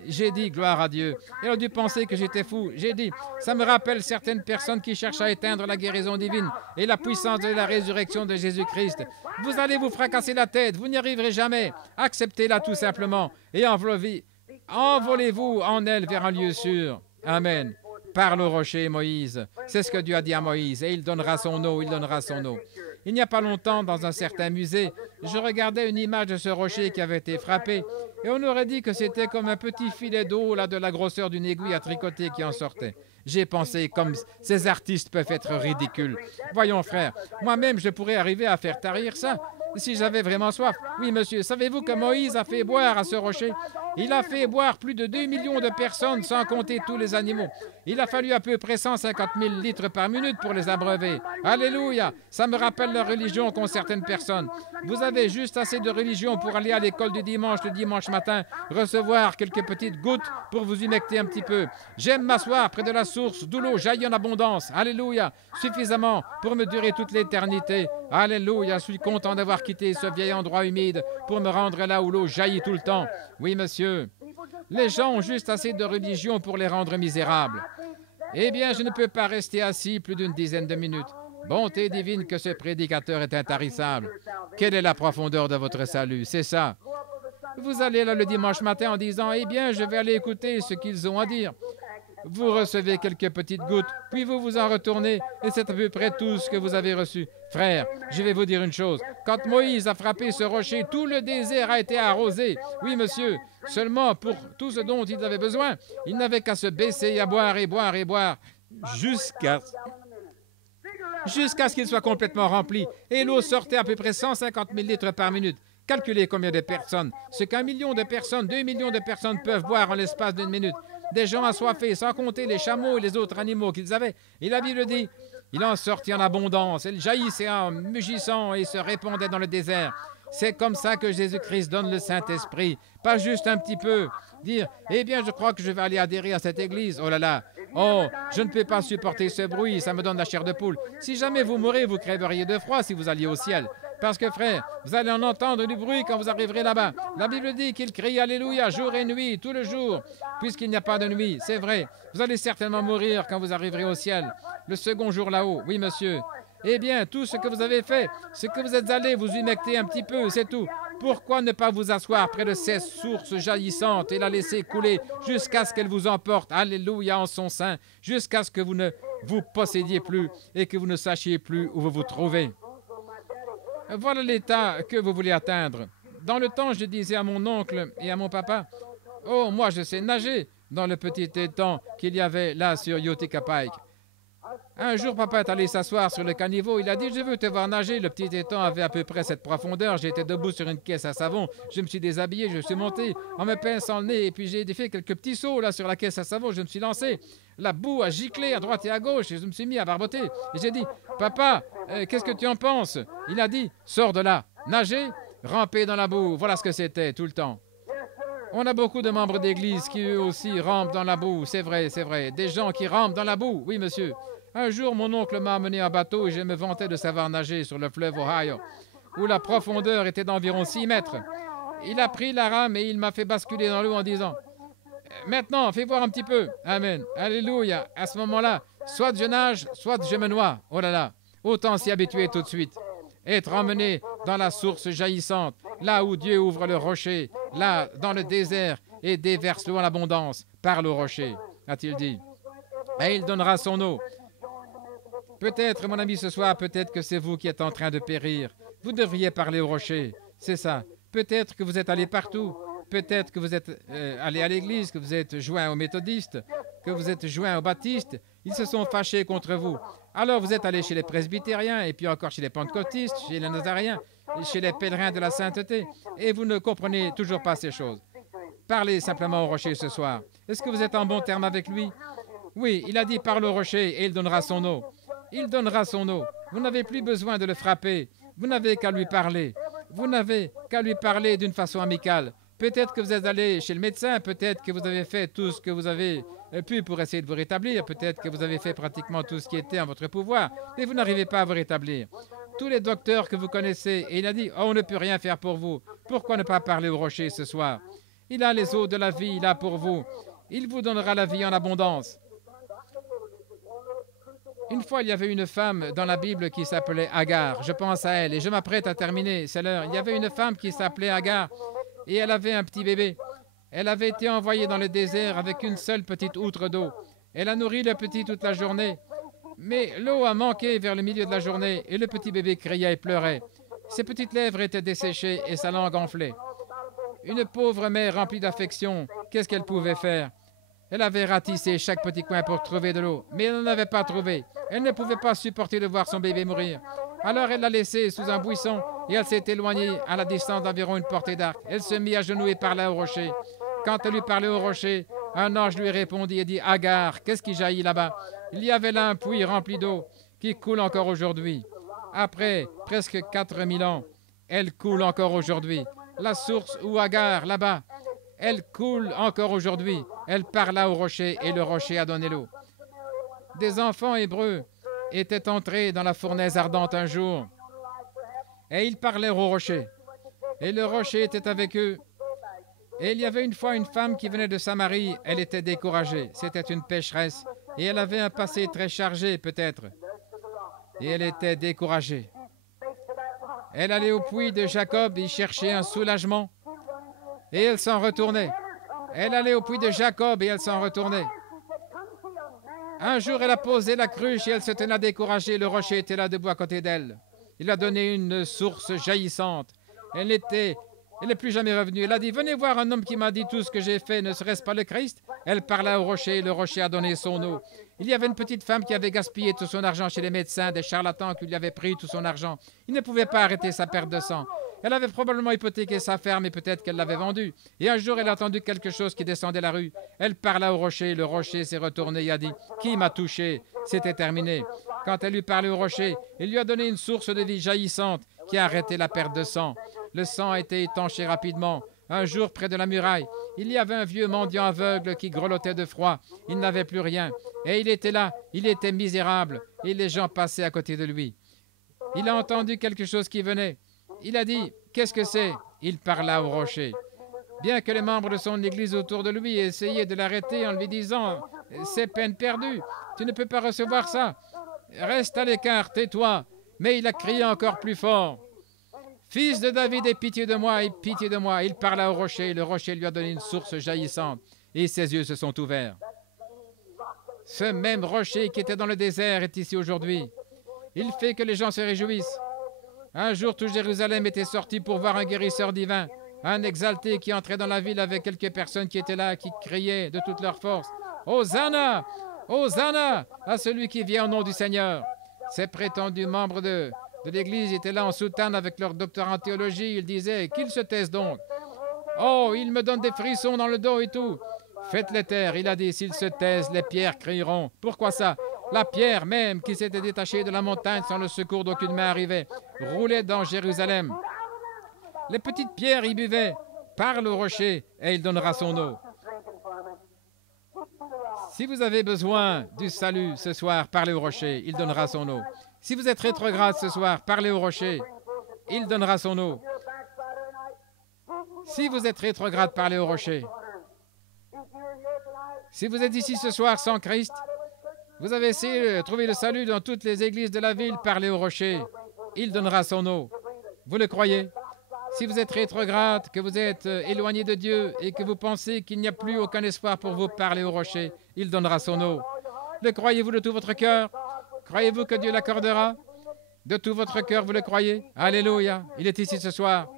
J'ai dit, gloire à Dieu. Elle a dû penser que j'étais fou. J'ai dit, ça me rappelle certaines personnes qui cherchent à éteindre la guérison divine et la puissance de la résurrection de Jésus-Christ. Vous allez vous fracasser la tête, vous n'y arriverez jamais. Acceptez-la tout simplement et envolez-vous en elle vers un lieu sûr. Amen. Parle au rocher, Moïse. C'est ce que Dieu a dit à Moïse. Et il donnera son eau, il donnera son eau. Il n'y a pas longtemps, dans un certain musée, je regardais une image de ce rocher qui avait été frappé. Et on aurait dit que c'était comme un petit filet d'eau là de la grosseur d'une aiguille à tricoter qui en sortait. J'ai pensé, comme ces artistes peuvent être ridicules. Voyons, frère, moi-même, je pourrais arriver à faire tarir ça si j'avais vraiment soif. Oui, monsieur, savez-vous que Moïse a fait boire à ce rocher? Il a fait boire plus de 2 millions de personnes, sans compter tous les animaux. Il a fallu à peu près 150 000 litres par minute pour les abreuver. Alléluia! Ça me rappelle la religion qu'ont certaines personnes. Vous avez juste assez de religion pour aller à l'école du dimanche le dimanche matin, recevoir quelques petites gouttes pour vous humecter un petit peu. J'aime m'asseoir près de la source d'où l'eau jaillit en abondance. Alléluia! Suffisamment pour me durer toute l'éternité. Alléluia! Je suis content d'avoir quitté ce vieil endroit humide pour me rendre là où l'eau jaillit tout le temps. Oui, monsieur. Les gens ont juste assez de religion pour les rendre misérables. Eh bien, je ne peux pas rester assis plus d'une dizaine de minutes. Bonté divine que ce prédicateur est intarissable. Quelle est la profondeur de votre salut? C'est ça. Vous allez là le dimanche matin en disant, eh bien, je vais aller écouter ce qu'ils ont à dire. Vous recevez quelques petites gouttes, puis vous vous en retournez, et c'est à peu près tout ce que vous avez reçu. Frère, je vais vous dire une chose. Quand Moïse a frappé ce rocher, tout le désert a été arrosé. Oui, monsieur, seulement pour tout ce dont il avait besoin, il n'avait qu'à se baisser et à boire et boire et boire, jusqu'à ce qu'il soit complètement rempli. Et l'eau sortait à peu près 150 000 litres par minute. Calculez combien de personnes. Ce qu'1 million de personnes, 2 millions de personnes peuvent boire en l'espace d'une minute. Des gens assoiffés, sans compter les chameaux et les autres animaux qu'ils avaient. Et la Bible dit, il en sortit en abondance, elle jaillissait en mugissant et se répandait dans le désert. C'est comme ça que Jésus-Christ donne le Saint-Esprit. Pas juste un petit peu. Dire, eh bien, je crois que je vais aller adhérer à cette église. Oh là là. Oh, je ne peux pas supporter ce bruit, ça me donne la chair de poule. Si jamais vous mourrez, vous crèveriez de froid si vous alliez au ciel. Parce que, frère, vous allez en entendre du bruit quand vous arriverez là-bas. La Bible dit qu'il crie Alléluia jour et nuit, tout le jour, puisqu'il n'y a pas de nuit. C'est vrai. Vous allez certainement mourir quand vous arriverez au ciel. Le second jour là-haut. Oui, monsieur. Eh bien, tout ce que vous avez fait, c'est que vous êtes allé vous humecter un petit peu, c'est tout. Pourquoi ne pas vous asseoir près de ces sources jaillissantes et la laisser couler jusqu'à ce qu'elle vous emporte, alléluia, en son sein, jusqu'à ce que vous ne vous possédiez plus et que vous ne sachiez plus où vous vous trouvez. Voilà l'état que vous voulez atteindre. Dans le temps, je disais à mon oncle et à mon papa, « Oh, moi, je sais nager dans le petit étang qu'il y avait là sur Utica Pike. » Un jour, papa est allé s'asseoir sur le caniveau. Il a dit, « Je veux te voir nager. » Le petit étang avait à peu près cette profondeur. J'étais debout sur une caisse à savon. Je me suis déshabillé, je suis monté en me pinçant le nez. Et puis, j'ai fait quelques petits sauts là sur la caisse à savon. Je me suis lancé. La boue a giclé à droite et à gauche. Et je me suis mis à barboter. Et j'ai dit, « Papa, qu'est-ce que tu en penses? » Il a dit, « Sors de là. Nager, ramper dans la boue. » Voilà ce que c'était tout le temps. On a beaucoup de membres d'église qui, eux aussi, rampent dans la boue. C'est vrai, c'est vrai. Des gens qui rampent dans la boue. Oui, monsieur. Un jour, mon oncle m'a amené en bateau et je me vantais de savoir nager sur le fleuve Ohio, où la profondeur était d'environ 6 mètres. Il a pris la rame et il m'a fait basculer dans l'eau en disant, « Maintenant, fais voir un petit peu. » Amen. Alléluia. À ce moment-là, soit je nage, soit je me noie. Oh là là. Autant s'y habituer tout de suite. Être emmené dans la source jaillissante, là où Dieu ouvre le rocher, là, dans le désert, et déverse l'eau en abondance. Parle au rocher, a-t-il dit. Et il donnera son eau. Peut-être, mon ami, ce soir, peut-être que c'est vous qui êtes en train de périr. Vous devriez parler au rocher. C'est ça. Peut-être que vous êtes allé partout. Peut-être que vous êtes allé à l'église, que vous êtes joint aux méthodistes, que vous êtes joint aux baptistes. Ils se sont fâchés contre vous. Alors vous êtes allé chez les presbytériens, et puis encore chez les pentecôtistes, chez les nazaréens, chez les pèlerins de la sainteté, et vous ne comprenez toujours pas ces choses. Parlez simplement au rocher ce soir. Est-ce que vous êtes en bon terme avec lui? Oui, il a dit, parle au rocher, et il donnera son eau. Il donnera son eau. Vous n'avez plus besoin de le frapper. Vous n'avez qu'à lui parler. Vous n'avez qu'à lui parler d'une façon amicale. Peut-être que vous êtes allé chez le médecin, peut-être que vous avez fait tout ce que vous avez pu pour essayer de vous rétablir, peut-être que vous avez fait pratiquement tout ce qui était en votre pouvoir, mais vous n'arrivez pas à vous rétablir. Tous les docteurs que vous connaissez, et il a dit, « Oh, on ne peut rien faire pour vous. Pourquoi ne pas parler au rocher ce soir? Il a les eaux de la vie, il a pour vous. Il vous donnera la vie en abondance. » Une fois, il y avait une femme dans la Bible qui s'appelait Agar. Je pense à elle et je m'apprête à terminer, c'est l'heure. Il y avait une femme qui s'appelait Agar et elle avait un petit bébé. Elle avait été envoyée dans le désert avec une seule petite outre d'eau. Elle a nourri le petit toute la journée. Mais l'eau a manqué vers le milieu de la journée et le petit bébé criait et pleurait. Ses petites lèvres étaient desséchées et sa langue enflée. Une pauvre mère remplie d'affection, qu'est-ce qu'elle pouvait faire? Elle avait ratissé chaque petit coin pour trouver de l'eau, mais elle n'en avait pas trouvé. Elle ne pouvait pas supporter de voir son bébé mourir. Alors elle l'a laissé sous un buisson et elle s'est éloignée à la distance d'environ une portée d'arc. Elle se mit à genoux et parla au rocher. Quand elle lui parlait au rocher, un ange lui répondit et dit « Agar, qu'est-ce qui jaillit là-bas » Il y avait là un puits rempli d'eau qui coule encore aujourd'hui. Après presque 4000 ans, elle coule encore aujourd'hui. La source où Agar, là-bas, elle coule encore aujourd'hui. Elle parla au rocher et le rocher a donné l'eau. Des enfants hébreux étaient entrés dans la fournaise ardente un jour et ils parlèrent au rocher. Et le rocher était avec eux. Et il y avait une fois une femme qui venait de Samarie. Elle était découragée. C'était une pécheresse et elle avait un passé très chargé peut-être. Et elle était découragée. Elle allait au puits de Jacob y chercher un soulagement et elle s'en retournait. Elle allait au puits de Jacob et elle s'en retournait. Un jour, elle a posé la cruche et elle se tenait découragée. Le rocher était là debout à côté d'elle. Il a donné une source jaillissante. Elle n'est plus jamais revenue. Elle a dit, venez voir un homme qui m'a dit tout ce que j'ai fait, ne serait-ce pas le Christ? Elle parla au rocher et le rocher a donné son eau. Il y avait une petite femme qui avait gaspillé tout son argent chez les médecins, des charlatans qui lui avaient pris tout son argent. Il ne pouvait pas arrêter sa perte de sang. Elle avait probablement hypothéqué sa ferme et peut-être qu'elle l'avait vendue. Et un jour, elle a entendu quelque chose qui descendait la rue. Elle parla au rocher. Le rocher s'est retourné et a dit, qui m'a touché? C'était terminé. Quand elle lui parlait au rocher, il lui a donné une source de vie jaillissante qui a arrêté la perte de sang. Le sang a été étanché rapidement. Un jour, près de la muraille, il y avait un vieux mendiant aveugle qui grelottait de froid. Il n'avait plus rien. Et il était là, il était misérable. Et les gens passaient à côté de lui. Il a entendu quelque chose qui venait. Il a dit, qu'est-ce que c'est? Il parla au rocher. Bien que les membres de son église autour de lui essayaient de l'arrêter en lui disant, c'est peine perdue, tu ne peux pas recevoir ça. Reste à l'écart, tais-toi. Mais il a crié encore plus fort. Fils de David, aie pitié de moi, aie pitié de moi. Il parla au rocher, le rocher lui a donné une source jaillissante et ses yeux se sont ouverts. Ce même rocher qui était dans le désert est ici aujourd'hui. Il fait que les gens se réjouissent. Un jour, tout Jérusalem était sorti pour voir un guérisseur divin, un exalté qui entrait dans la ville avec quelques personnes qui étaient là, qui criaient de toute leur force. Hosanna! Hosanna à celui qui vient au nom du Seigneur. Ces prétendus membres de l'Église étaient là en soutane avec leur doctorat en théologie. Ils disaient, qu'ils se taisent donc. Oh, ils me donnent des frissons dans le dos et tout. Faites-les taire. Il a dit, s'ils se taisent, les pierres crieront. Pourquoi ça? La pierre même qui s'était détachée de la montagne sans le secours d'aucune main arrivait, roulait dans Jérusalem. Les petites pierres y buvaient. Parle au rocher et il donnera son eau. Si vous avez besoin du salut ce soir, parlez au rocher, il donnera son eau. Si vous êtes rétrograde ce soir, parlez au rocher, il donnera son eau. Si vous êtes rétrograde, parlez au rocher. Si vous êtes ici ce soir sans Christ, vous avez essayé de trouver le salut dans toutes les églises de la ville, parlez au rocher, il donnera son eau. Vous le croyez? Si vous êtes rétrograde, que vous êtes éloigné de Dieu et que vous pensez qu'il n'y a plus aucun espoir pour vous, parlez au rocher, il donnera son eau. Le croyez-vous de tout votre cœur? Croyez-vous que Dieu l'accordera? De tout votre cœur, vous le croyez? Alléluia, il est ici ce soir.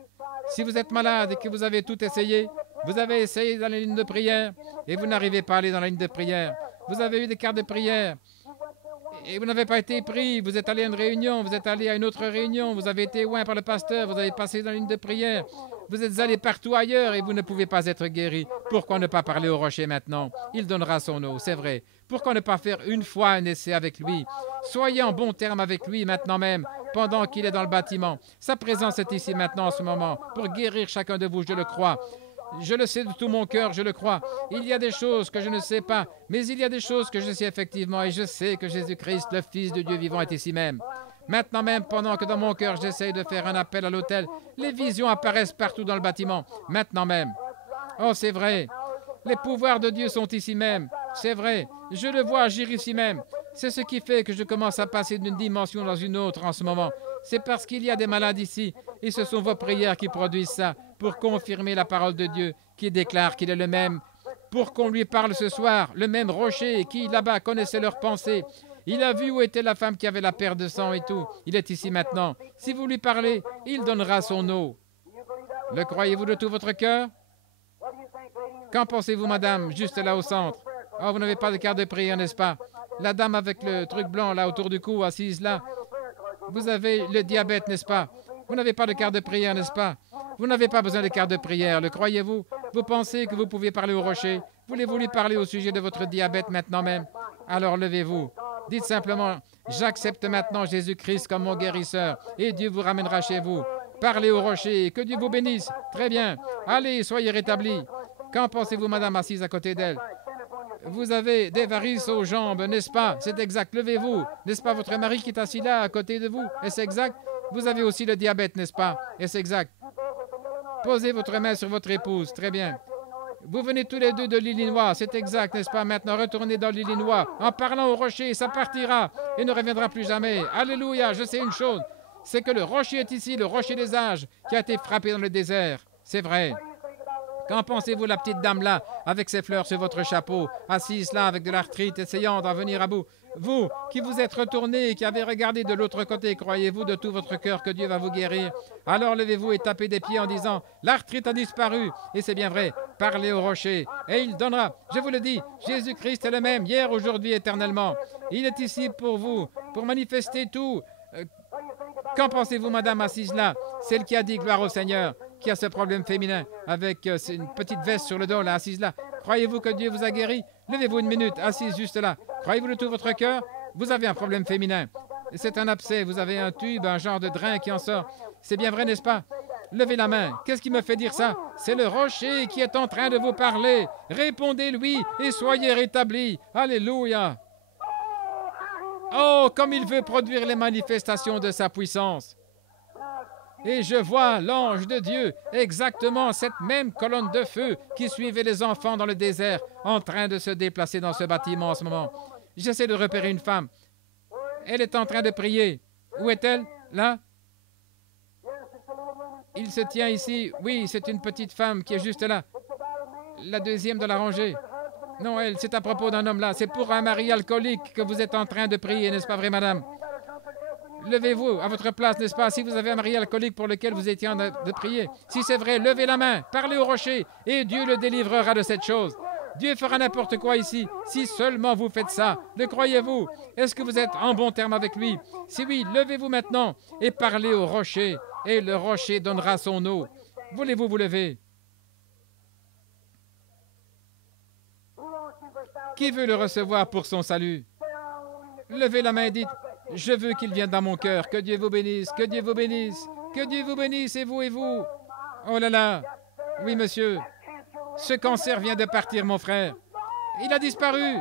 Si vous êtes malade et que vous avez tout essayé, vous avez essayé dans la ligne de prière et vous n'arrivez pas à aller dans la ligne de prière. Vous avez eu des cartes de prière et vous n'avez pas été pris. Vous êtes allé à une réunion, vous êtes allé à une autre réunion, vous avez été oint par le pasteur, vous avez passé dans la ligne de prière. Vous êtes allé partout ailleurs et vous ne pouvez pas être guéri. Pourquoi ne pas parler au rocher maintenant? Il donnera son eau, c'est vrai. Pourquoi ne pas faire une fois un essai avec lui? Soyez en bon terme avec lui maintenant même, pendant qu'il est dans le bâtiment. Sa présence est ici maintenant en ce moment, pour guérir chacun de vous, je le crois. Je le sais de tout mon cœur, je le crois. Il y a des choses que je ne sais pas, mais il y a des choses que je sais effectivement, et je sais que Jésus-Christ, le Fils de Dieu vivant, est ici même. Maintenant même, pendant que dans mon cœur, j'essaye de faire un appel à l'autel, les visions apparaissent partout dans le bâtiment. Maintenant même. Oh, c'est vrai. Les pouvoirs de Dieu sont ici même. C'est vrai. Je le vois agir ici même. C'est ce qui fait que je commence à passer d'une dimension dans une autre en ce moment. C'est parce qu'il y a des malades ici, et ce sont vos prières qui produisent ça, pour confirmer la parole de Dieu, qui déclare qu'il est le même pour qu'on lui parle ce soir. Le même rocher qui, là-bas, connaissait leurs pensées. Il a vu où était la femme qui avait la paire de sang et tout. Il est ici maintenant. Si vous lui parlez, il donnera son eau. Le croyez-vous de tout votre cœur? Qu'en pensez-vous, madame, juste là au centre? Oh, vous n'avez pas de carte de prière, n'est-ce pas? La dame avec le truc blanc là autour du cou, assise là. Vous avez le diabète, n'est-ce pas? Vous n'avez pas de carte de prière, n'est-ce pas? Vous n'avez pas besoin de carte de prière, le croyez-vous? Vous pensez que vous pouviez parler au rocher? Voulez-vous lui parler au sujet de votre diabète maintenant même? Alors levez-vous. Dites simplement, j'accepte maintenant Jésus-Christ comme mon guérisseur et Dieu vous ramènera chez vous. Parlez au rocher, que Dieu vous bénisse. Très bien. Allez, soyez rétablis. Qu'en pensez-vous, madame assise à côté d'elle? Vous avez des varices aux jambes, n'est-ce pas? C'est exact. Levez-vous. N'est-ce pas votre mari qui est assis là à côté de vous? Est-ce exact? Vous avez aussi le diabète, n'est-ce pas? Est-ce exact? Posez votre main sur votre épouse. Très bien. Vous venez tous les deux de l'Illinois, c'est exact, n'est-ce pas? Maintenant, retournez dans l'Illinois. En parlant au rocher, ça partira et ne reviendra plus jamais. Alléluia, je sais une chose, c'est que le rocher est ici, le rocher des âges, qui a été frappé dans le désert. C'est vrai. Qu'en pensez-vous, la petite dame là, avec ses fleurs sur votre chapeau, assise là avec de l'arthrite, essayant d'en venir à bout? Vous, qui vous êtes retourné et qui avez regardé de l'autre côté, croyez-vous de tout votre cœur que Dieu va vous guérir? Alors levez-vous et tapez des pieds en disant, l'arthrite a disparu. Et c'est bien vrai, parlez au rocher et il donnera. Je vous le dis, Jésus-Christ est le même, hier, aujourd'hui, éternellement. Il est ici pour vous, pour manifester tout. Qu'en pensez-vous, madame assise là, celle qui a dit gloire au Seigneur, qui a ce problème féminin avec une petite veste sur le dos, là, assise là? Croyez-vous que Dieu vous a guéri? Levez-vous une minute, assise juste là. Croyez-vous de tout votre cœur? Vous avez un problème féminin. C'est un abcès, vous avez un tube, un genre de drain qui en sort. C'est bien vrai, n'est-ce pas? Levez la main. Qu'est-ce qui me fait dire ça? C'est le rocher qui est en train de vous parler. Répondez-lui et soyez rétablis. Alléluia. Oh, comme il veut produire les manifestations de sa puissance. Et je vois l'ange de Dieu, exactement cette même colonne de feu qui suivait les enfants dans le désert, en train de se déplacer dans ce bâtiment en ce moment. J'essaie de repérer une femme. Elle est en train de prier. Où est-elle? Là? Il se tient ici. Oui, c'est une petite femme qui est juste là. La deuxième de la rangée. Non, elle, c'est à propos d'un homme là. C'est pour un mari alcoolique que vous êtes en train de prier, n'est-ce pas vrai, madame? Levez-vous à votre place, n'est-ce pas? Si vous avez un mari alcoolique pour lequel vous étiez en train de prier. Si c'est vrai, levez la main, parlez au rocher et Dieu le délivrera de cette chose. Dieu fera n'importe quoi ici, si seulement vous faites ça. Le croyez-vous? Est-ce que vous êtes en bon terme avec lui? Si oui, levez-vous maintenant et parlez au rocher, et le rocher donnera son eau. Voulez-vous vous lever? Qui veut le recevoir pour son salut? Levez la main et dites, je veux qu'il vienne dans mon cœur. Que Dieu vous bénisse, que Dieu vous bénisse, que Dieu vous bénisse, et vous et vous. Oh là là, oui monsieur. Ce cancer vient de partir, mon frère. Il a disparu.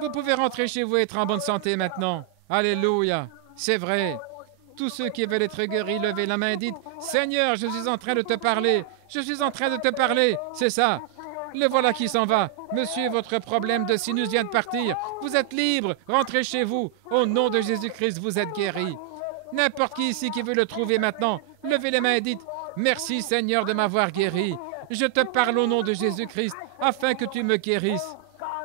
Vous pouvez rentrer chez vous et être en bonne santé maintenant. Alléluia. C'est vrai. Tous ceux qui veulent être guéris, levez la main et dites, Seigneur, je suis en train de te parler. Je suis en train de te parler. C'est ça. Le voilà qui s'en va. Monsieur, votre problème de sinus vient de partir. Vous êtes libre. Rentrez chez vous. Au nom de Jésus-Christ, vous êtes guéri. N'importe qui ici qui veut le trouver maintenant, levez les mains et dites, merci Seigneur de m'avoir guéri. Je te parle au nom de Jésus-Christ, afin que tu me guérisses.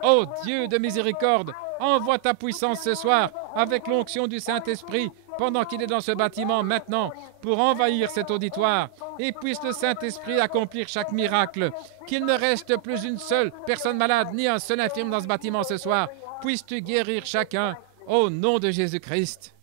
Ô Dieu de miséricorde, envoie ta puissance ce soir, avec l'onction du Saint-Esprit, pendant qu'il est dans ce bâtiment maintenant, pour envahir cet auditoire. Et puisse le Saint-Esprit accomplir chaque miracle. Qu'il ne reste plus une seule personne malade, ni un seul infirme dans ce bâtiment ce soir. Puisses-tu guérir chacun, au nom de Jésus-Christ.